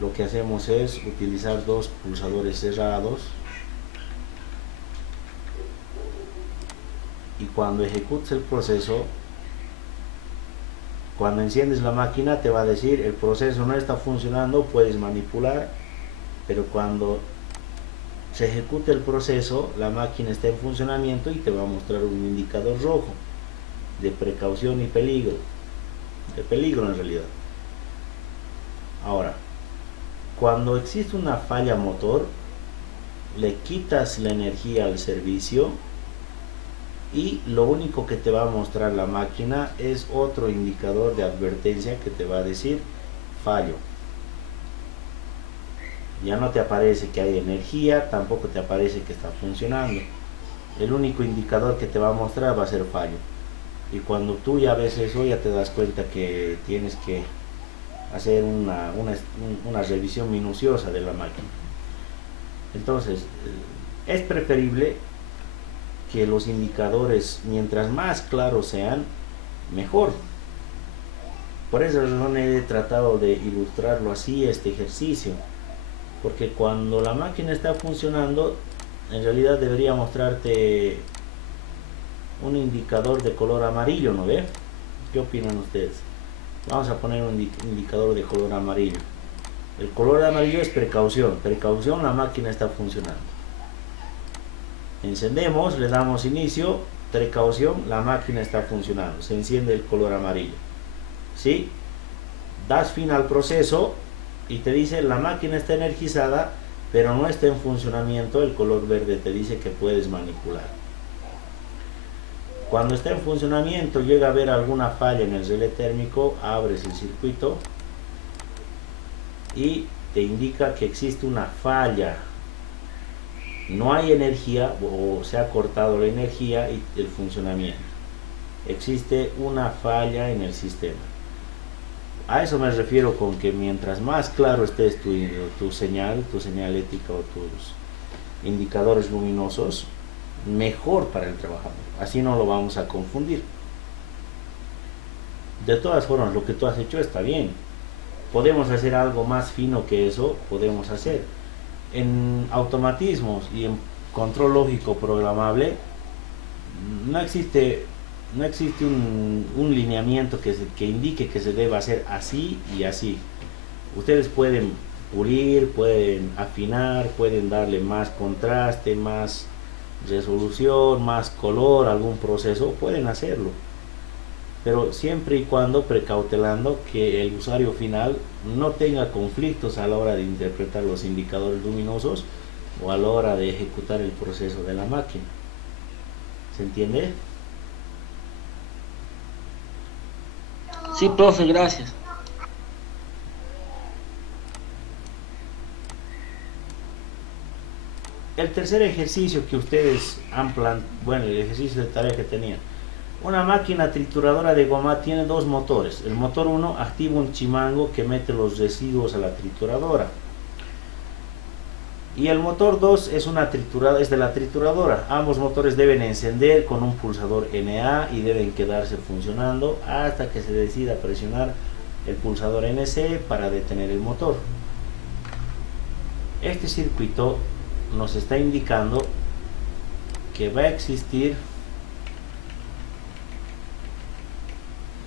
lo que hacemos es utilizar dos pulsadores cerrados, y cuando ejecutes el proceso, cuando enciendes la máquina te va a decir el proceso no está funcionando, puedes manipular. Pero cuando se ejecute el proceso, la máquina está en funcionamiento y te va a mostrar un indicador rojo de precaución y peligro, de peligro en realidad. Ahora, cuando existe una falla motor, le quitas la energía al servicio y lo único que te va a mostrar la máquina es otro indicador de advertencia que te va a decir fallo. Ya no te aparece que hay energía, tampoco te aparece que está funcionando. El único indicador que te va a mostrar va a ser fallo. Y cuando tú ya ves eso, ya te das cuenta que tienes que hacer una revisión minuciosa de la máquina. Entonces, es preferible que los indicadores, mientras más claros sean, mejor. Por esa razón he tratado de ilustrarlo así, este ejercicio, porque cuando la máquina está funcionando, en realidad debería mostrarte un indicador de color amarillo, ¿no ve? ¿Qué opinan ustedes? Vamos a poner un indicador de color amarillo. El color amarillo es precaución. Precaución, la máquina está funcionando. Encendemos, le damos inicio, precaución, la máquina está funcionando. Se enciende el color amarillo. ¿Sí? Das fin al proceso y te dice la máquina está energizada, pero no está en funcionamiento. El color verde te dice que puedes manipular. Cuando está en funcionamiento, llega a haber alguna falla en el relé térmico, abres el circuito y te indica que existe una falla. No hay energía o se ha cortado la energía y el funcionamiento. Existe una falla en el sistema. A eso me refiero con que mientras más claro estés tu señalética o tus indicadores luminosos, mejor para el trabajador. Así no lo vamos a confundir. De todas formas, lo que tú has hecho está bien. Podemos hacer algo más fino que eso, podemos hacer. En automatismos y en control lógico programable no existe un lineamiento que indique que se deba hacer así y así. Ustedes pueden pulir, pueden afinar, pueden darle más contraste, más resolución, más color a algún proceso, pueden hacerlo, pero siempre y cuando precautelando que el usuario final no tenga conflictos a la hora de interpretar los indicadores luminosos o a la hora de ejecutar el proceso de la máquina. ¿Se entiende? Sí, profe, gracias. El tercer ejercicio que ustedes han planteado, el ejercicio de tarea que tenían. Una máquina trituradora de goma tiene dos motores. El motor 1 activa un chimango que mete los residuos a la trituradora. Y el motor 2 es de la trituradora. Ambos motores deben encender con un pulsador NA y deben quedarse funcionando hasta que se decida presionar el pulsador NC para detener el motor. Este circuito nos está indicando que va a existir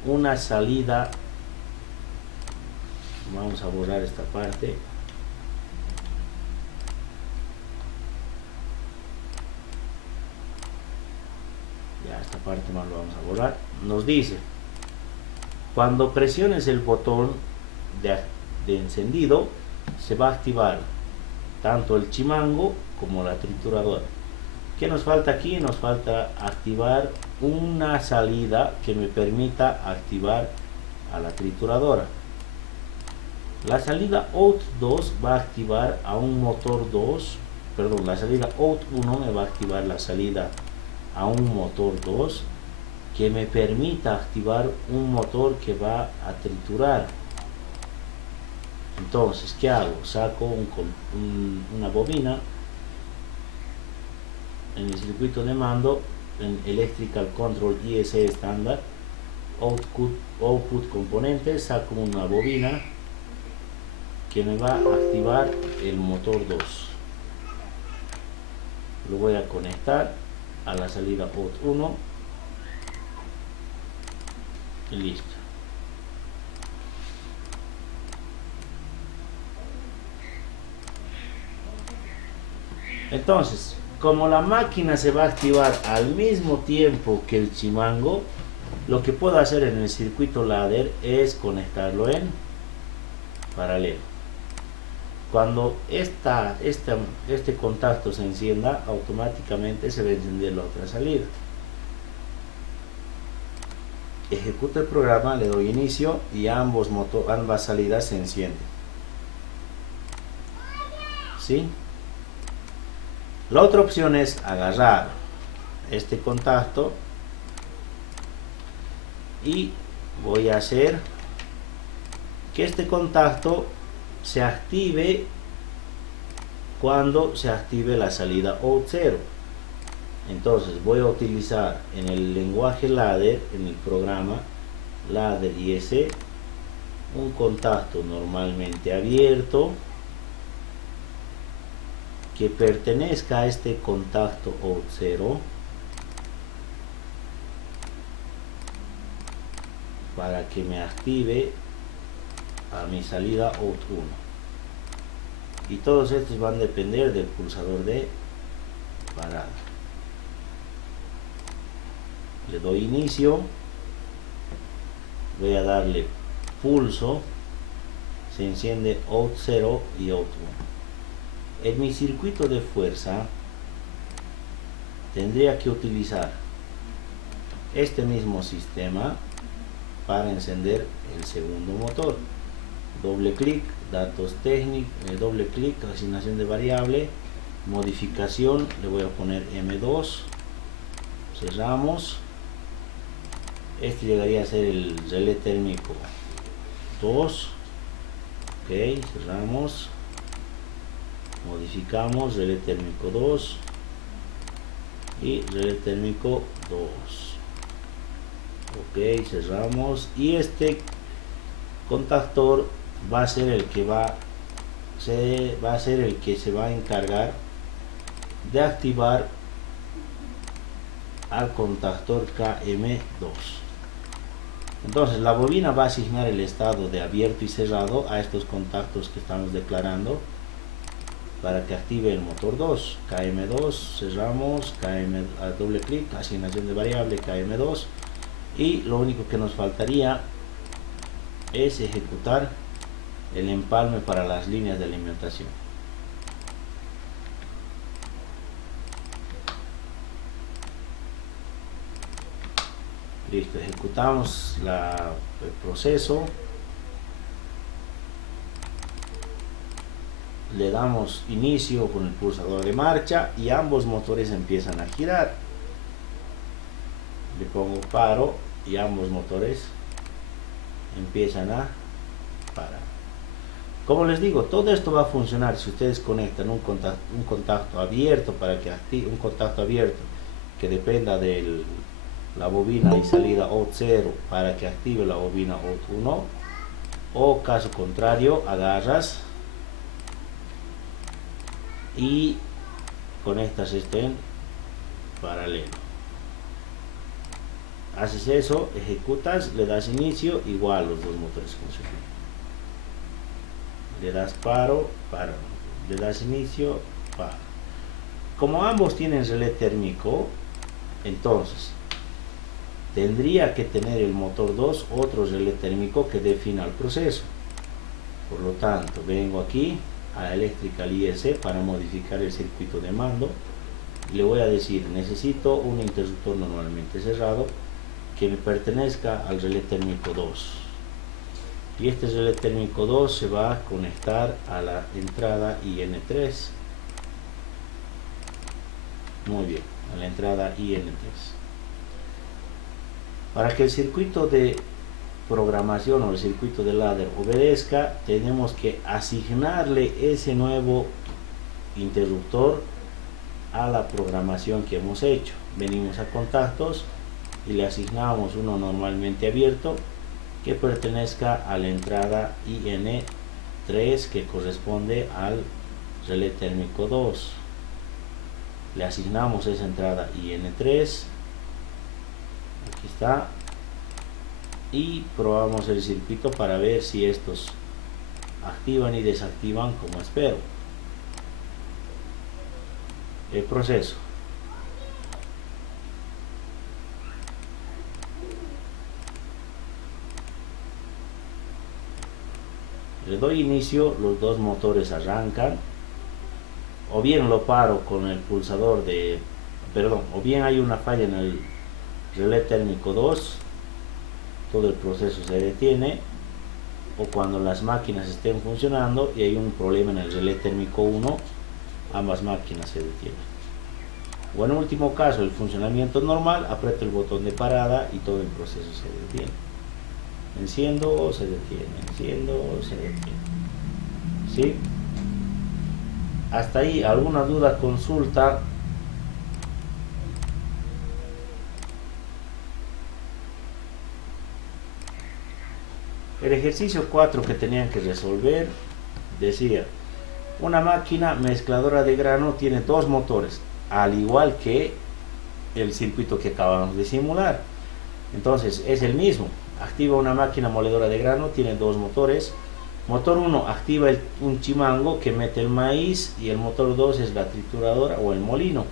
una salida. Vamos a borrar esta parte. Ya, esta parte más lo vamos a borrar. Nos dice, cuando presiones el botón de encendido, se va a activar tanto el chimango como la trituradora. ¿Qué nos falta aquí? Nos falta activar una salida que me permita activar a la trituradora. La salida OUT2 va a activar a un motor 2, perdón, la salida OUT1 me va a activar la salida a un motor 2 que me permita activar un motor que va a triturar. Entonces, ¿qué hago? Saco una bobina en el circuito de mando, en Electrical Control IEC estándar, Output componentes, saco una bobina que me va a activar el motor 2. Lo voy a conectar a la salida OUT1 y listo. Entonces, como la máquina se va a activar al mismo tiempo que el chimango, lo que puedo hacer en el circuito ladder es conectarlo en paralelo. Cuando este contacto se encienda, automáticamente se va a encender la otra salida. Ejecuto el programa, le doy inicio y ambas salidas se encienden. ¿Sí? La otra opción es agarrar este contacto y voy a hacer que este contacto se active cuando se active la salida out 0. Entonces voy a utilizar en el lenguaje ladder, en el programa ladder IS, un contacto normalmente abierto que pertenezca a este contacto out 0 para que me active a mi salida out 1, y todos estos van a depender del pulsador de parada. Le doy inicio, voy a darle pulso, se enciende out 0 y out 1. En mi circuito de fuerza tendría que utilizar este mismo sistema para encender el segundo motor. Doble clic, datos técnicos, doble clic, asignación de variable, modificación, le voy a poner M2, cerramos. Este llegaría a ser el relé térmico 2, ok, cerramos, modificamos, relé térmico 2 y relé térmico 2, ok, cerramos, y este contactor va a ser el que se va a encargar de activar al contactor KM2. Entonces la bobina va a asignar el estado de abierto y cerrado a estos contactos que estamos declarando para que active el motor 2. KM2, cerramos, a doble clic, asignación de variable KM2, y lo único que nos faltaría es ejecutar el empalme para las líneas de alimentación. Listo, ejecutamos el proceso, le damos inicio con el pulsador de marcha y ambos motores empiezan a girar. Le pongo paro y ambos motores empiezan a parar. Como les digo, todo esto va a funcionar si ustedes conectan un contacto abierto para que active un contacto abierto que dependa de la bobina y salida out 0 para que active la bobina out 1, o caso contrario agarras y conectas esto en paralelo. Haces eso, ejecutas, le das inicio, igual los dos motores funcionan. Le das paro, le das inicio, paro. Como ambos tienen relé térmico, entonces tendría que tener el motor 2 otro relé térmico que dé fin al proceso. Por lo tanto, vengo aquí a Electrical IS para modificar el circuito de mando y le voy a decir: necesito un interruptor normalmente cerrado que me pertenezca al relé térmico 2, y este relé térmico 2 se va a conectar a la entrada IN3. Muy bien, a la entrada IN3. Para que el circuito de programación o el circuito de ladder obedezca, tenemos que asignarle ese nuevo interruptor a la programación que hemos hecho. Venimos a contactos y le asignamos uno normalmente abierto que pertenezca a la entrada IN3 que corresponde al relé térmico 2. Le asignamos esa entrada IN3, aquí está, y probamos el circuito para ver si estos activan y desactivan como espero. El proceso. le doy inicio, los dos motores arrancan, o bien lo paro con el pulsador de, perdón, o bien hay una falla en el relé térmico 2, todo el proceso se detiene, o cuando las máquinas estén funcionando y hay un problema en el relé térmico 1, ambas máquinas se detienen. O en último caso, el funcionamiento normal, aprieto el botón de parada y todo el proceso se detiene. Enciendo, se detiene, enciendo, se detiene. ¿Sí? Hasta ahí, ¿alguna duda, consulta? El ejercicio 4 que tenían que resolver decía: una máquina mezcladora de grano tiene dos motores, al igual que el circuito que acabamos de simular. Entonces es el mismo. Activa una máquina moledora de grano, tiene dos motores. Motor 1 activa un chimango que mete el maíz, y el motor 2 es la trituradora o el molino.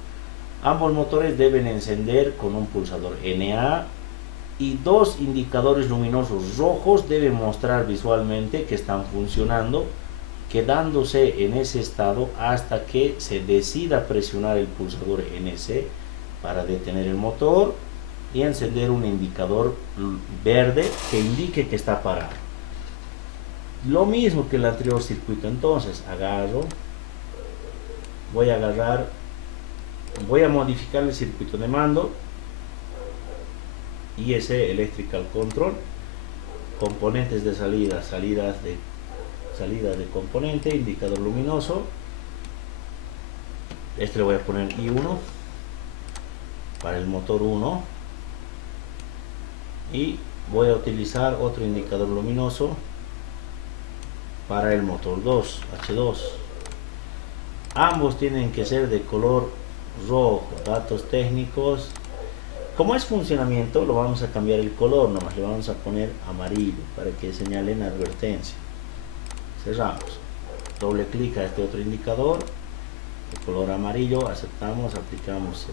Ambos motores deben encender con un pulsador NA, y dos indicadores luminosos rojos deben mostrar visualmente que están funcionando, quedándose en ese estado hasta que se decida presionar el pulsador NC para detener el motor y encender un indicador verde que indique que está parado. Lo mismo que el anterior circuito. Entonces agarro, voy a modificar el circuito de mando, IS Electrical Control, componentes de salida, salida de componente, indicador luminoso. Este le voy a poner I1 para el motor 1, y voy a utilizar otro indicador luminoso para el motor 2, H2. Ambos tienen que ser de color rojo. Datos técnicos. Como es funcionamiento, lo vamos a cambiar el color, nomás le vamos a poner amarillo para que señalen advertencia. Cerramos, doble clic a este otro indicador de color amarillo, aceptamos, aplicamos,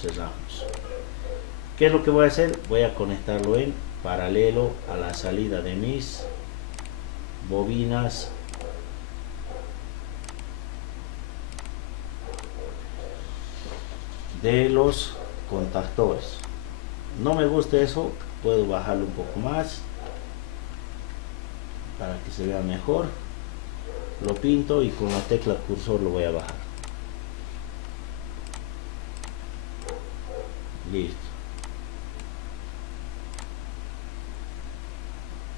cerramos. ¿Qué es lo que voy a hacer? Voy a conectarlo en paralelo a la salida de mis bobinas de los contactores. No me gusta eso, puedo bajarlo un poco más para que se vea mejor. Lo pinto y con la tecla cursor lo voy a bajar. Listo.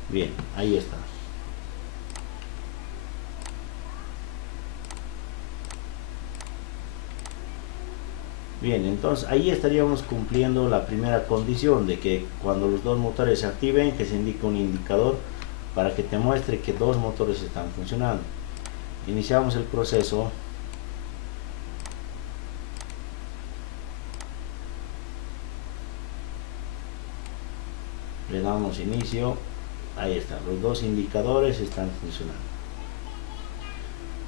Bien, ahí está. Bien, entonces ahí estaríamos cumpliendo la primera condición de que cuando los dos motores se activen, que se indique un indicador para que te muestre que dos motores están funcionando. Iniciamos el proceso. Le damos inicio. Ahí está, los dos indicadores están funcionando.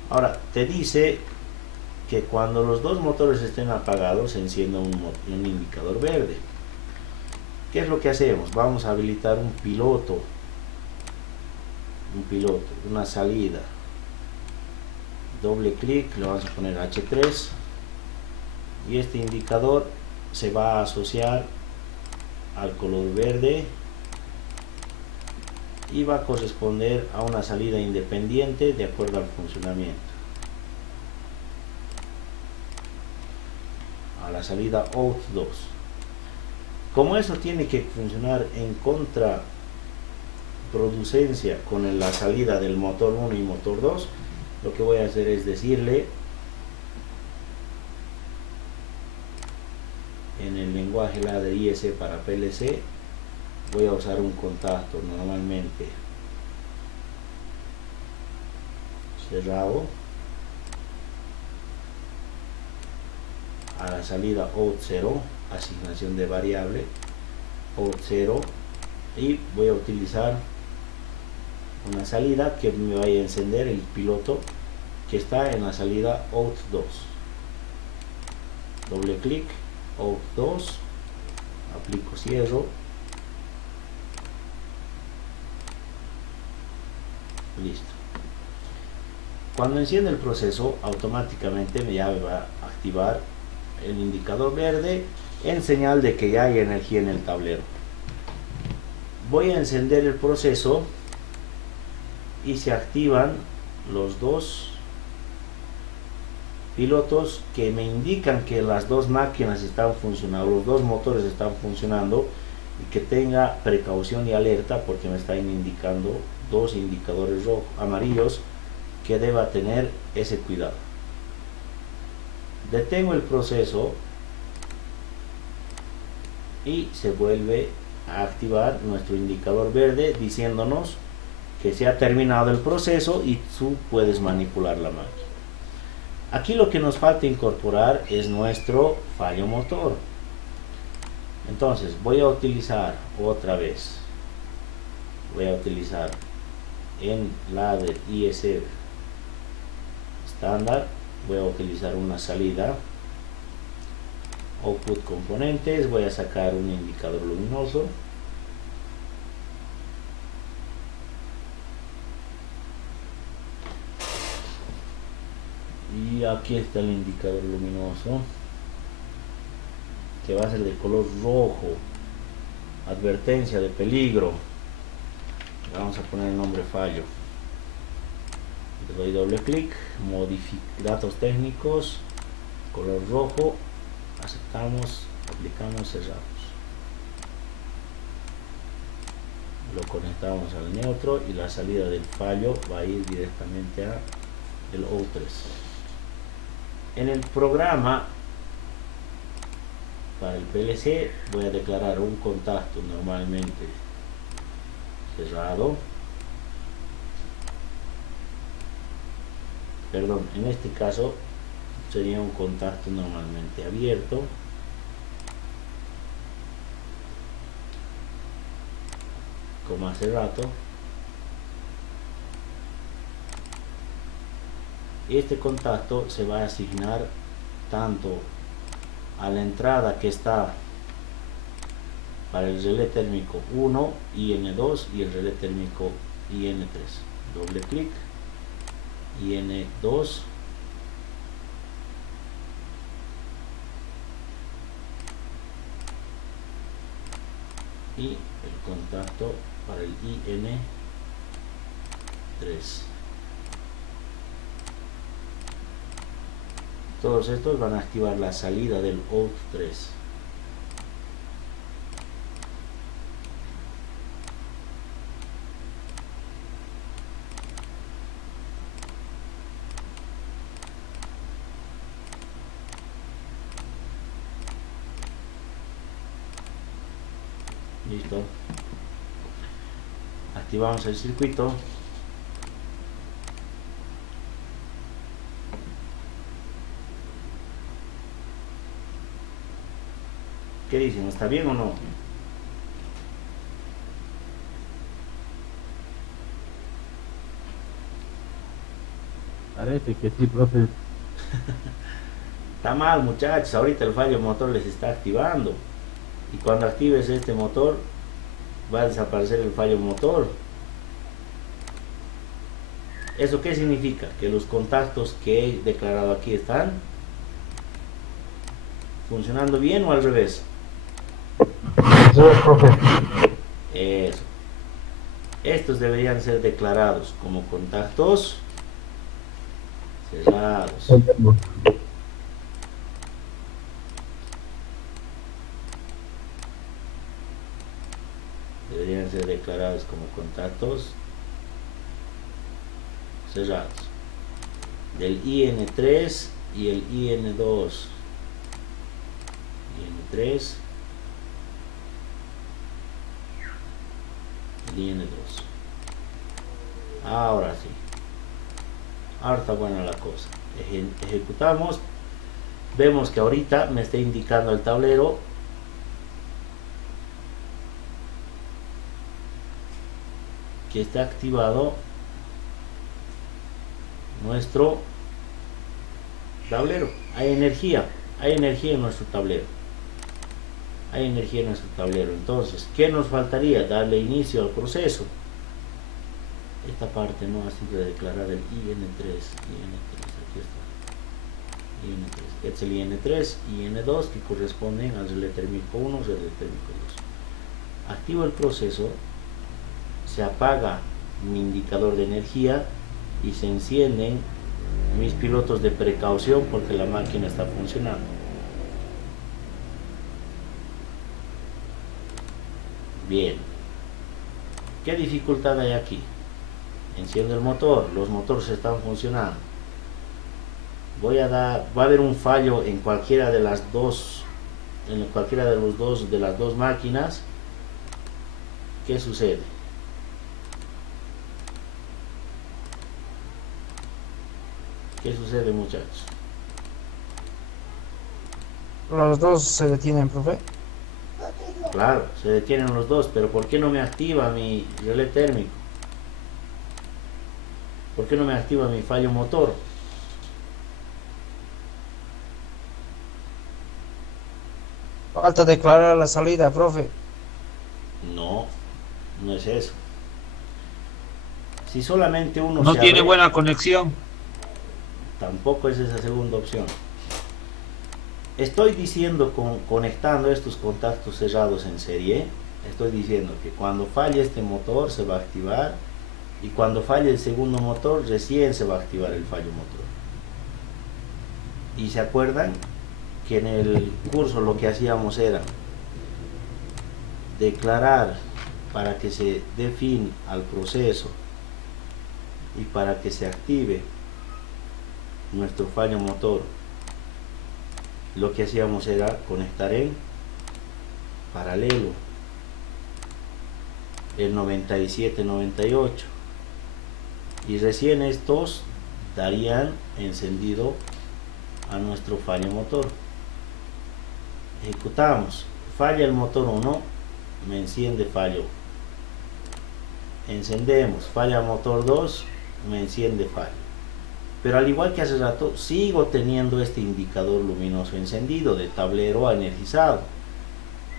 Ahora te dice que cuando los dos motores estén apagados se encienda un indicador verde. ¿Qué es lo que hacemos? Vamos a habilitar un piloto, una salida. Doble clic, le vamos a poner H3, y este indicador se va a asociar al color verde y va a corresponder a una salida independiente de acuerdo al funcionamiento. A la salida out 2. Como eso tiene que funcionar en contraproducencia con la salida del motor 1 y motor 2, lo que voy a hacer es decirle en el lenguaje ladder IS para PLC, voy a usar un contacto normalmente cerrado a la salida out 0, asignación de variable out 0, y voy a utilizar una salida que me vaya a encender el piloto que está en la salida out 2. Doble clic, out 2, aplico cierro, Listo. Cuando enciende el proceso, automáticamente ya va a activar el indicador verde en señal de que ya hay energía en el tablero. Voy a encender el proceso y se activan los dos pilotos que me indican que las dos máquinas están funcionando, los dos motores están funcionando, y que tenga precaución y alerta porque me están indicando dos indicadores rojos, amarillos, que deba tener ese cuidado. Detengo el proceso y se vuelve a activar nuestro indicador verde diciéndonos que se ha terminado el proceso y tú puedes manipular la máquina. Aquí lo que nos falta incorporar es nuestro fallo motor. Entonces voy a utilizar otra vez, voy a utilizar en ladder ISF estándar, voy a utilizar una salida output componentes, voy a sacar un indicador luminoso. Y aquí está el indicador luminoso, que va a ser de color rojo, advertencia de peligro. Vamos a poner el nombre fallo. Le doy doble clic, datos técnicos, color rojo, aceptamos, aplicamos, cerramos. Lo conectamos al neutro y la salida del fallo va a ir directamente a el O3. En el programa para el PLC voy a declarar un contacto normalmente cerrado, perdón, en este caso sería un contacto normalmente abierto, como hace rato. Este contacto se va a asignar tanto a la entrada que está para el relé térmico 1, IN2, y el relé térmico IN3. Doble clic, IN2, y el contacto para el IN3. Todos estos van a activar la salida del OUT3. Listo. Activamos el circuito. ¿Qué dicen? ¿Está bien o no? Parece que sí, profe. Está mal, muchachos. Ahorita el fallo motor les está activando. Y cuando actives este motor, va a desaparecer el fallo motor. ¿Eso qué significa? Que los contactos que he declarado aquí están funcionando bien o al revés. Eso es, profe. Eso. Estos deberían ser declarados como contactos cerrados. Deberían ser declarados como contactos cerrados. Del IN3 y el IN2. IN3. IN2. Ahora sí, ahora está buena la cosa. Ejecutamos, vemos que ahorita me está indicando el tablero que está activado nuestro tablero. Hay energía en nuestro tablero. Hay energía en nuestro tablero. Entonces, ¿qué nos faltaría? Darle inicio al proceso. esta parte no ha sido declarada el IN3, aquí está, IN3, este es el IN3 y IN2 que corresponden al relé térmico 1, relé térmico 2. Activo el proceso, se apaga mi indicador de energía y se encienden mis pilotos de precaución porque la máquina está funcionando. Bien, ¿qué dificultad hay aquí? Enciendo el motor, los motores están funcionando. Va a haber un fallo en cualquiera de las dos, de las dos máquinas. ¿Qué sucede? ¿Qué sucede, muchachos? Los dos se detienen, profe. Claro, se detienen los dos, pero ¿por qué no me activa mi relé térmico? ¿Por qué no me activa mi fallo motor? Falta declarar la salida, profe. No, no es eso. Si solamente uno No se tiene abre, buena conexión. tampoco es esa segunda opción. Estoy diciendo, conectando estos contactos cerrados en serie, estoy diciendo que cuando falle este motor se va a activar, y cuando falle el segundo motor recién se va a activar el fallo motor. Y se acuerdan que en el curso lo que hacíamos era declarar para que se dé fin al proceso y para que se active nuestro fallo motor. Lo que hacíamos era conectar en paralelo el 97-98 y recién estos darían encendido a nuestro fallo motor. Ejecutamos, falla el motor 1, me enciende fallo, encendemos, falla motor 2, me enciende fallo. Pero al igual que hace rato, sigo teniendo este indicador luminoso encendido de tablero energizado.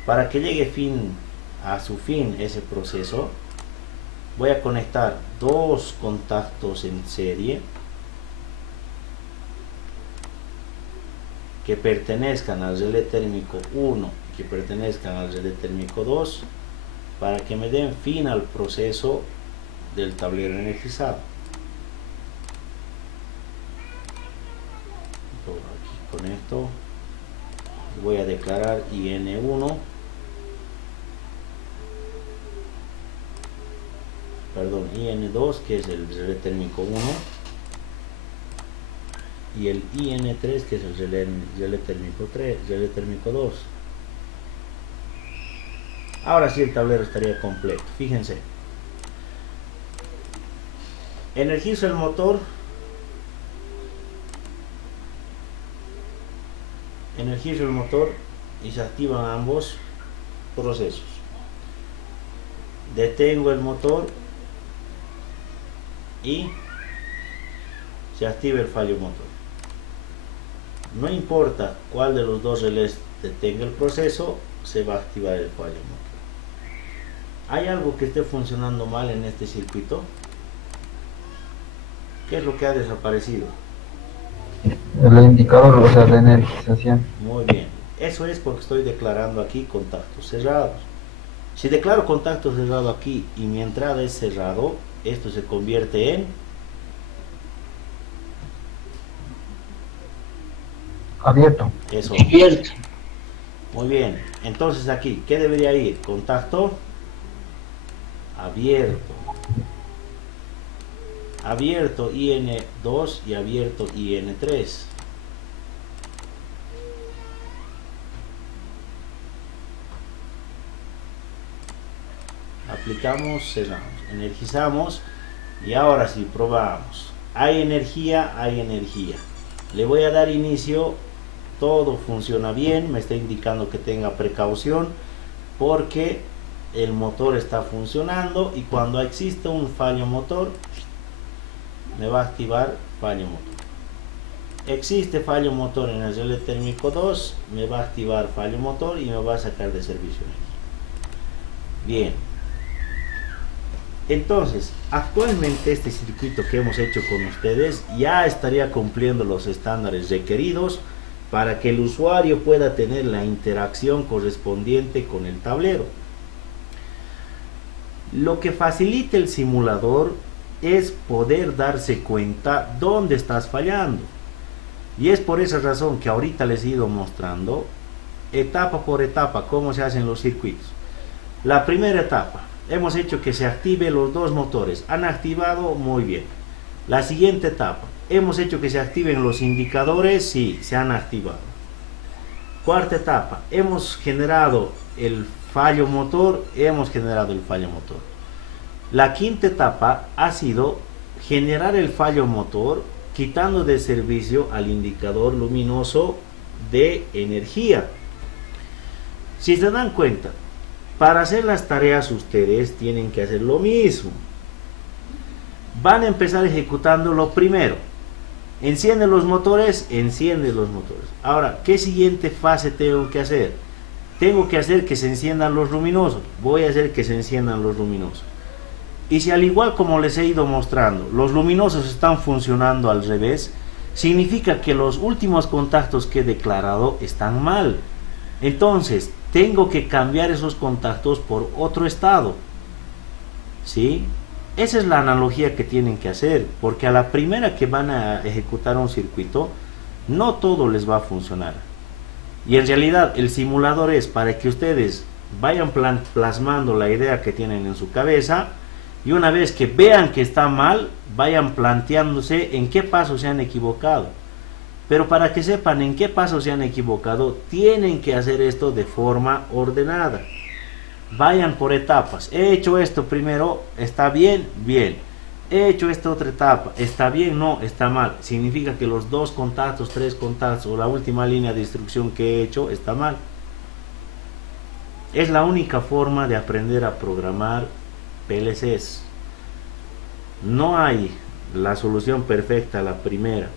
Para que llegue a su fin ese proceso, voy a conectar dos contactos en serie que pertenezcan al relé térmico 1 y que pertenezcan al relé térmico 2 para que me den fin al proceso del tablero energizado. Aquí con esto voy a declarar IN1, perdón, IN2, que es el relé térmico 1, y el IN3, que es el relé térmico 3, relé térmico 2. Ahora sí el tablero estaría completo. Fíjense, energizo el motor, y se activan ambos procesos. Detengo el motor y se activa el fallo motor. No importa cuál de los dos relés detenga el proceso, se va a activar el fallo motor. ¿Hay algo que esté funcionando mal en este circuito? ¿Qué es lo que ha desaparecido? El indicador, o sea, de energización. Muy bien, eso es porque estoy declarando aquí contactos cerrados. Si declaro contacto cerrado aquí y mi entrada es cerrado, esto se convierte en Abierto. eso. Abierto. Muy bien, entonces aquí, ¿qué debería ir? Contacto abierto. Abierto IN2 y abierto IN3. Aplicamos, cerramos, energizamos y ahora sí probamos. Hay energía, hay energía. Le voy a dar inicio, todo funciona bien, me está indicando que tenga precaución porque el motor está funcionando y cuando existe un fallo motor me va a activar fallo motor. Existe fallo motor en el relé térmico 2, me va a activar fallo motor y me va a sacar de servicio. Bien, Entonces, actualmente este circuito que hemos hecho con ustedes ya estaría cumpliendo los estándares requeridos para que el usuario pueda tener la interacción correspondiente con el tablero. Lo que facilita el simulador es poder darse cuenta dónde estás fallando. Y es por esa razón que ahorita les he ido mostrando etapa por etapa cómo se hacen los circuitos. La primera etapa, hemos hecho que se active los dos motores. Han activado, muy bien. La siguiente etapa, hemos hecho que se activen los indicadores, sí, se han activado. Cuarta etapa, hemos generado el fallo motor, hemos generado el fallo motor. La quinta etapa ha sido generar el fallo motor, quitando de servicio al indicador luminoso de energía. Si se dan cuenta, para hacer las tareas ustedes tienen que hacer lo mismo. Van a empezar ejecutando lo primero. Enciende los motores, enciende los motores. Ahora, ¿qué siguiente fase tengo que hacer? Tengo que hacer que se enciendan los luminosos. Voy a hacer que se enciendan los luminosos. Y si al igual como les he ido mostrando, los luminosos están funcionando al revés, significa que los últimos contactos que he declarado están mal. Entonces, tengo que cambiar esos contactos por otro estado. ¿Sí? Esa es la analogía que tienen que hacer, porque a la primera que van a ejecutar un circuito, no todo les va a funcionar. Y en realidad el simulador es para que ustedes vayan plasmando la idea que tienen en su cabeza, y una vez que vean que está mal, vayan planteándose en qué paso se han equivocado. Pero para que sepan en qué paso se han equivocado, tienen que hacer esto de forma ordenada. Vayan por etapas. He hecho esto primero, ¿está bien? Bien. He hecho esta otra etapa, ¿está bien? No, está mal. Significa que los dos contactos, tres contactos o la última línea de instrucción que he hecho está mal. Es la única forma de aprender a programar PLCs. No hay la solución perfecta a la primera.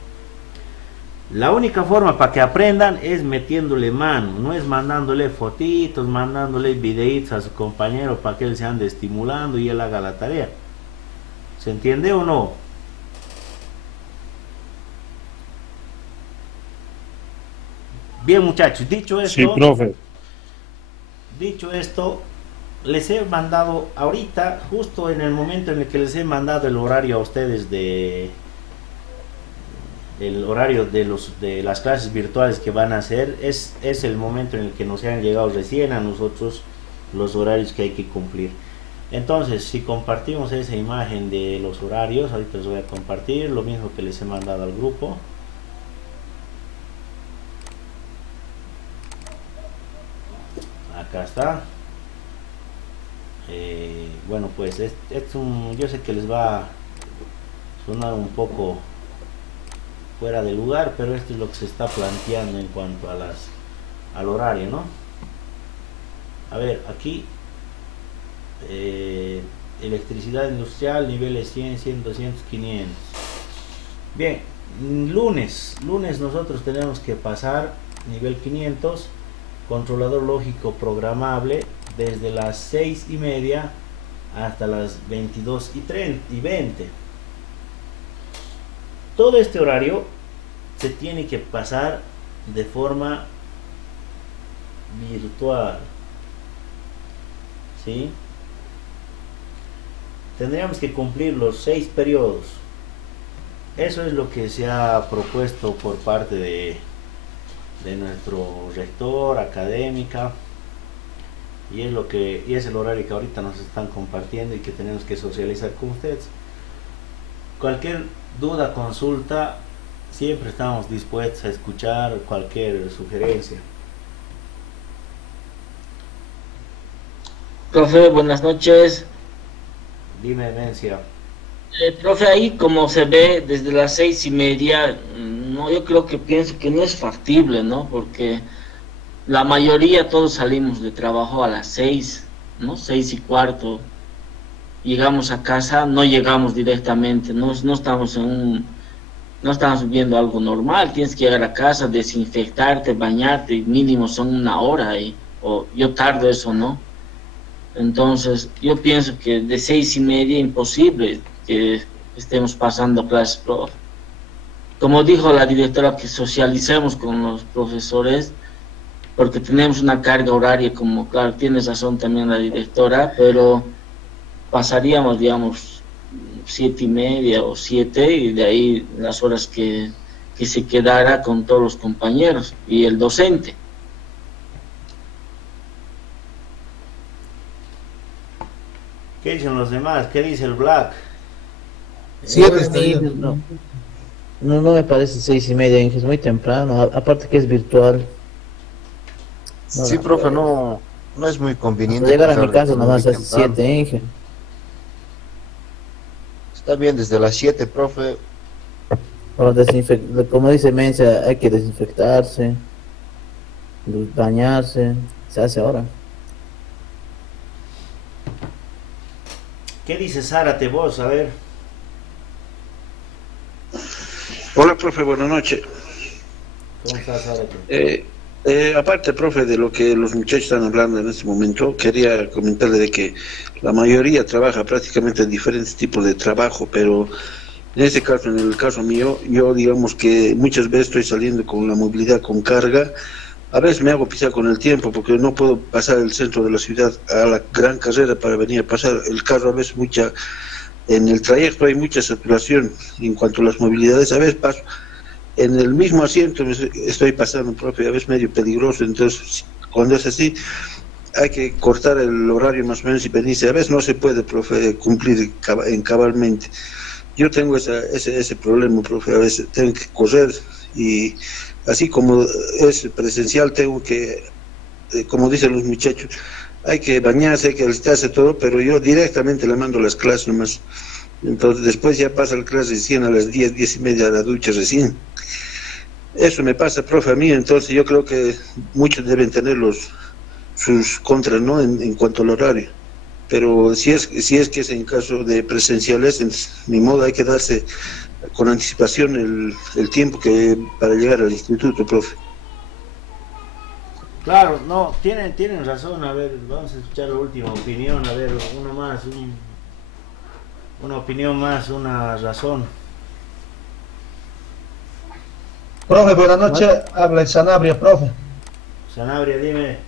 La única forma para que aprendan es metiéndole mano, no es mandándole fotitos, mandándole videitos a su compañero para que él se ande estimulando y él haga la tarea. ¿Se entiende o no? Bien, muchachos, dicho esto, Sí, profe. dicho esto, les he mandado ahorita, justo en el momento en el que les he mandado el horario a ustedes el horario de las clases virtuales que van a hacer, es el momento en el que nos han llegado recién a nosotros los horarios que hay que cumplir. Entonces, si compartimos esa imagen de los horarios, ahorita les voy a compartir lo mismo que les he mandado al grupo. Acá está. Bueno, pues yo sé que les va a sonar un poco fuera de lugar, pero esto es lo que se está planteando en cuanto a al horario, ¿no? A ver, aquí electricidad industrial, niveles 100, 100, 200, 500. Bien, lunes nosotros tenemos que pasar nivel 500, controlador lógico programable, desde las 6:30 hasta las 22:20. Todo este horario se tiene que pasar de forma virtual, ¿sí? Tendríamos que cumplir los 6 periodos. Eso es lo que se ha propuesto por parte de nuestro rector académica, y es el horario que ahorita nos están compartiendo y que tenemos que socializar con ustedes. Cualquier duda, consulta, siempre estamos dispuestos a escuchar cualquier sugerencia. Profe, buenas noches. Dime, Mencia. Profe, ahí como se ve desde las 6:30, no, yo pienso que no es factible, ¿no? Porque la mayoría todos salimos de trabajo a las 6, ¿no? 6:15. Llegamos a casa, no llegamos directamente, no estamos no estamos viendo algo normal. Tienes que llegar a casa, desinfectarte, bañarte, mínimo son 1 hora, o yo tardo eso, ¿no? Entonces, yo pienso que de 6:30 imposible que estemos pasando clases, profe. Como dijo la directora, que socialicemos con los profesores, porque tenemos una carga horaria, como claro, tiene razón también la directora, pero pasaríamos, digamos, 7:30 o 7, y de ahí las horas que se quedara con todos los compañeros y el docente. ¿Qué dicen los demás? ¿Qué dice el Black? 7 está Sí, bien. no me parece 6:30, Inge, es muy temprano, aparte que es virtual. No, Sí, profe, no es muy conveniente. llegar a mi empezar casa muy nomás es temprano. 7, Inge. Está bien, desde las 7, profe. Para como dice Mencia, hay que desinfectarse, bañarse, se hace ahora. ¿Qué dice Zárate vos? A ver. Hola, profe, buenas noches. ¿Cómo estás, Zárate? Aparte, profe, de lo que los muchachos están hablando en este momento, quería comentarle de que la mayoría trabaja prácticamente en diferentes tipos de trabajo, pero en este caso, en el caso mío, yo digamos que muchas veces estoy saliendo con la movilidad con carga. A veces me hago pisar con el tiempo porque no puedo pasar el centro de la ciudad a la gran carrera para venir a pasar el carro. A veces en el trayecto hay mucha saturación en cuanto a las movilidades. A veces paso en el mismo asiento, estoy pasando, profe, a veces medio peligroso. Entonces, cuando es así, hay que cortar el horario más o menos y venirse. A veces no se puede, profe, cumplir cabalmente. Yo tengo ese problema, profe, a veces tengo que correr, y así como es presencial, tengo que, como dicen los muchachos, hay que bañarse, hay que alistarse todo, pero yo directamente le mando las clases nomás. Entonces después ya pasa la clase recién a las 10, 10:30 a la ducha recién. Eso me pasa, profe, a mí. Entonces yo creo que muchos deben tener sus contras, ¿no?, en cuanto al horario. Pero si es que es en caso de presenciales, ni modo, hay que darse con anticipación el tiempo para llegar al instituto, profe. Claro, no, tienen razón. A ver, vamos a escuchar la última opinión. A ver, una más, una opinión más, una razón. Profe, buenas noches. Habla el Sanabria, profe. Sanabria, dime.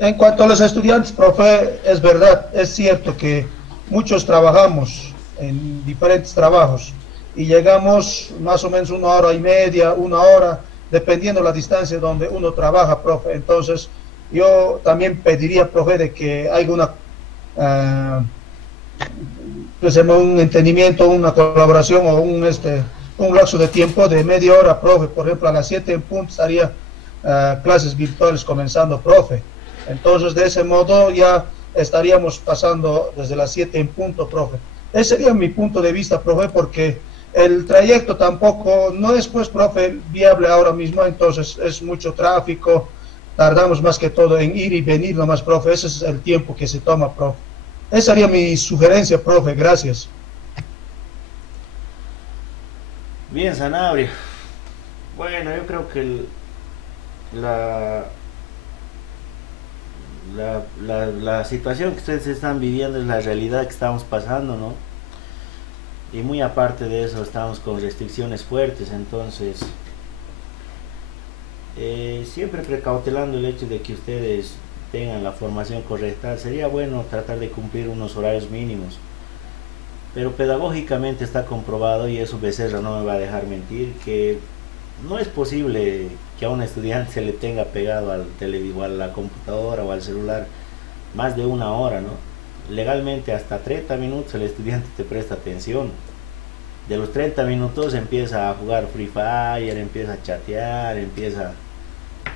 En cuanto a los estudiantes, profe, es verdad, es cierto que muchos trabajamos en diferentes trabajos y llegamos más o menos 1 hora y media, 1 hora, dependiendo la distancia donde uno trabaja, profe. Entonces, yo también pediría, profe, de que haya un entendimiento, una colaboración o un lapso de tiempo de media hora, profe. Por ejemplo, a las 7 en punto estaría clases virtuales comenzando, profe. Entonces, de ese modo ya estaríamos pasando desde las 7 en punto, profe. Ese sería mi punto de vista, profe, porque el trayecto tampoco no es, pues, profe, viable ahora mismo. Entonces es mucho tráfico, tardamos más que todo en ir y venir nomás, profe. Ese es el tiempo que se toma, profe. Esa sería mi sugerencia, profe. Gracias. Bien, Sanabria. Bueno, yo creo que la situación que ustedes están viviendo es la realidad que estamos pasando, ¿no? Y muy aparte de eso, estamos con restricciones fuertes. Entonces siempre precautelando el hecho de que ustedes tengan la formación correcta. Sería bueno tratar de cumplir unos horarios mínimos, pero pedagógicamente está comprobado, y eso Becerra no me va a dejar mentir, que no es posible que a un estudiante se le tenga pegado al televisor, a la computadora o al celular más de 1 hora, ¿no? Legalmente hasta 30 minutos el estudiante te presta atención. De los 30 minutos empieza a jugar Free Fire, empieza a chatear, empieza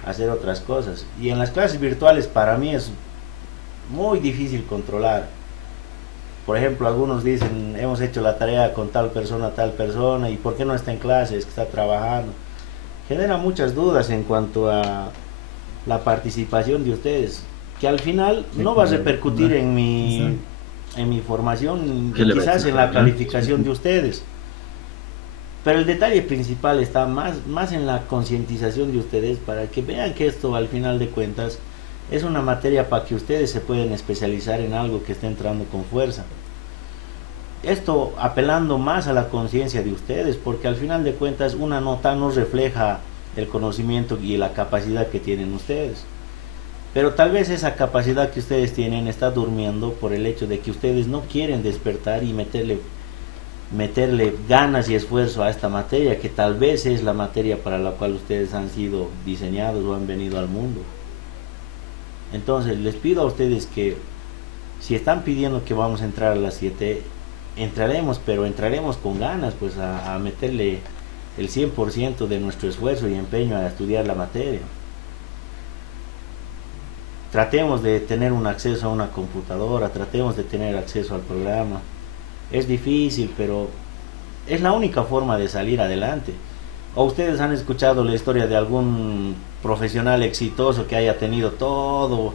a hacer otras cosas. Y en las clases virtuales para mí es muy difícil controlar. Por ejemplo, algunos dicen, hemos hecho la tarea con tal persona, ¿y por qué no está en clase? Es que está trabajando. Genera muchas dudas en cuanto a la participación de ustedes, que al final no va a repercutir en mi formación, quizás en la calificación de ustedes. Pero el detalle principal está más en la concientización de ustedes, para que vean que esto, al final de cuentas, Es una materia para que ustedes se puedan especializar en algo que esté entrando con fuerza. Esto apelando más a la conciencia de ustedes, porque al final de cuentas una nota no refleja el conocimiento y la capacidad que tienen ustedes. Pero tal vez esa capacidad que ustedes tienen está durmiendo por el hecho de que ustedes no quieren despertar y meterle ganas y esfuerzo a esta materia, que tal vez es la materia para la cual ustedes han sido diseñados o han venido al mundo. Entonces les pido a ustedes que si están pidiendo que vamos a entrar a las 7, entraremos, pero entraremos con ganas, pues a meterle el 100% de nuestro esfuerzo y empeño a estudiar la materia. Tratemos de tener un acceso a una computadora, tratemos de tener acceso al programa. Es difícil, pero es la única forma de salir adelante. ¿O ustedes han escuchado la historia de algún profesional exitoso que haya tenido todo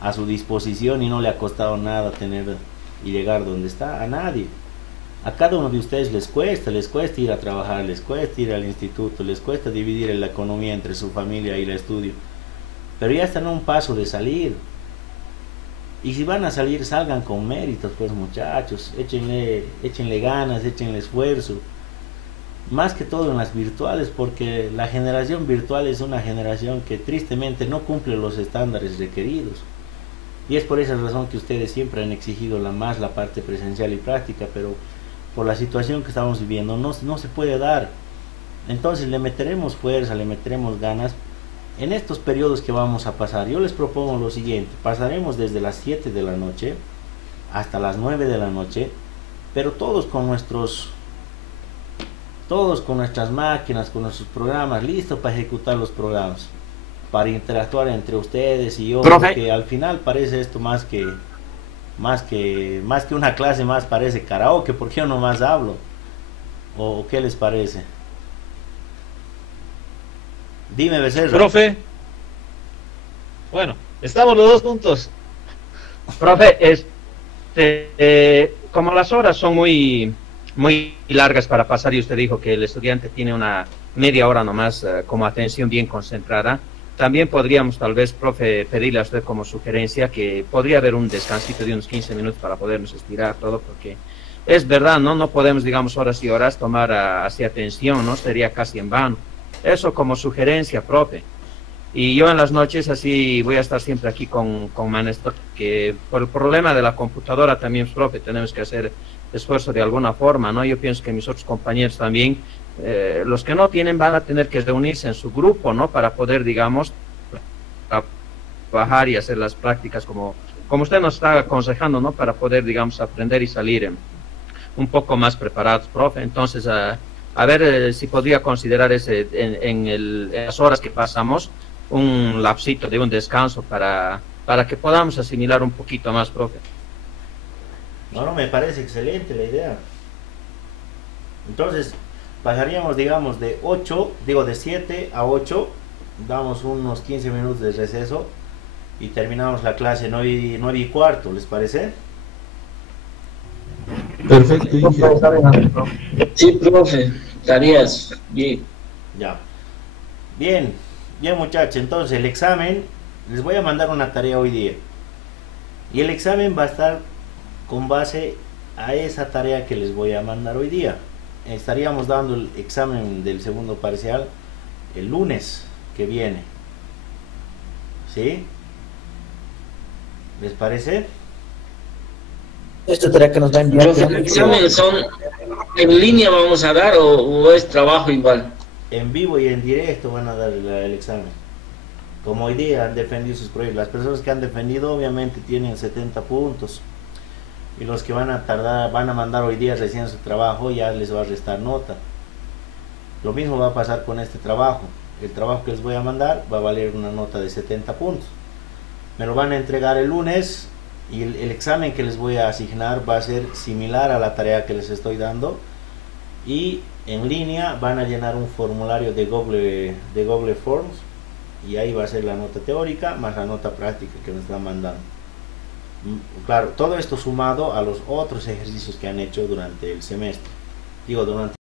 a su disposición y no le ha costado nada tener y llegar donde está? A nadie. A cada uno de ustedes les cuesta ir a trabajar, les cuesta ir al instituto, les cuesta dividir la economía entre su familia y el estudio. Pero ya están a un paso de salir. Y si van a salir, salgan con méritos, pues muchachos, échenle ganas, échenle esfuerzo. Más que todo en las virtuales, porque la generación virtual es una generación que tristemente no cumple los estándares requeridos. Y es por esa razón que ustedes siempre han exigido la parte presencial y práctica, pero por la situación que estamos viviendo no se puede dar. Entonces le meteremos fuerza, le meteremos ganas. En estos periodos que vamos a pasar, yo les propongo lo siguiente: pasaremos desde las 7 de la noche hasta las 9 de la noche, pero todos con nuestras máquinas, con nuestros programas, listos para ejecutar los programas, para interactuar entre ustedes y yo, porque al final parece esto más que una clase, más parece karaoke, porque yo nomás hablo. ¿O qué les parece? Dime, Becerra. Profe, bueno, estamos los dos juntos. Profe, como las horas son muy largas para pasar y usted dijo que el estudiante tiene una media hora nomás como atención bien concentrada, también podríamos tal vez, profe, pedirle a usted como sugerencia que podría haber un descansito de unos 15 minutos para podernos estirar todo, porque es verdad, no podemos, digamos, horas y horas tomar así atención, ¿no? Sería casi en vano. Eso como sugerencia, profe. Y yo en las noches así voy a estar siempre aquí con Manestor, que por el problema de la computadora también, profe, tenemos que hacer esfuerzo de alguna forma, ¿no? Yo pienso que mis otros compañeros también, los que no tienen, van a tener que reunirse en su grupo, ¿no? Para poder, digamos, trabajar y hacer las prácticas como usted nos está aconsejando, ¿no? Para poder, digamos, aprender y salir un poco más preparados, profe. Entonces, a ver si podría considerar en las horas que pasamos un lapsito de un descanso para que podamos asimilar un poquito más, profe. No, me parece excelente la idea. Entonces, pasaríamos, digamos, de 7 a 8, damos unos 15 minutos de receso y terminamos la clase 9:15, ¿les parece? Perfecto. Sí, profe, tareas, bien. Ya. Bien, muchachos, entonces el examen, les voy a mandar una tarea hoy día. Y el examen va a estar con base a esa tarea que les voy a mandar hoy día. Estaríamos dando el examen del segundo parcial el lunes que viene. ¿Sí? ¿Les parece? Esta tarea que nos va a enviar. ¿Los exámenes son en línea vamos a dar o es trabajo igual? En vivo y en directo van a dar el examen. Como hoy día han defendido sus proyectos. Las personas que han defendido obviamente tienen 70 puntos. Y los que van a mandar hoy día recién su trabajo, ya les va a restar nota. Lo mismo va a pasar con este trabajo. El trabajo que les voy a mandar va a valer una nota de 70 puntos. Me lo van a entregar el lunes y el examen que les voy a asignar va a ser similar a la tarea que les estoy dando. Y en línea van a llenar un formulario de Google Forms y ahí va a ser la nota teórica más la nota práctica que nos están mandando. Claro, todo esto sumado a los otros ejercicios que han hecho durante el semestre, durante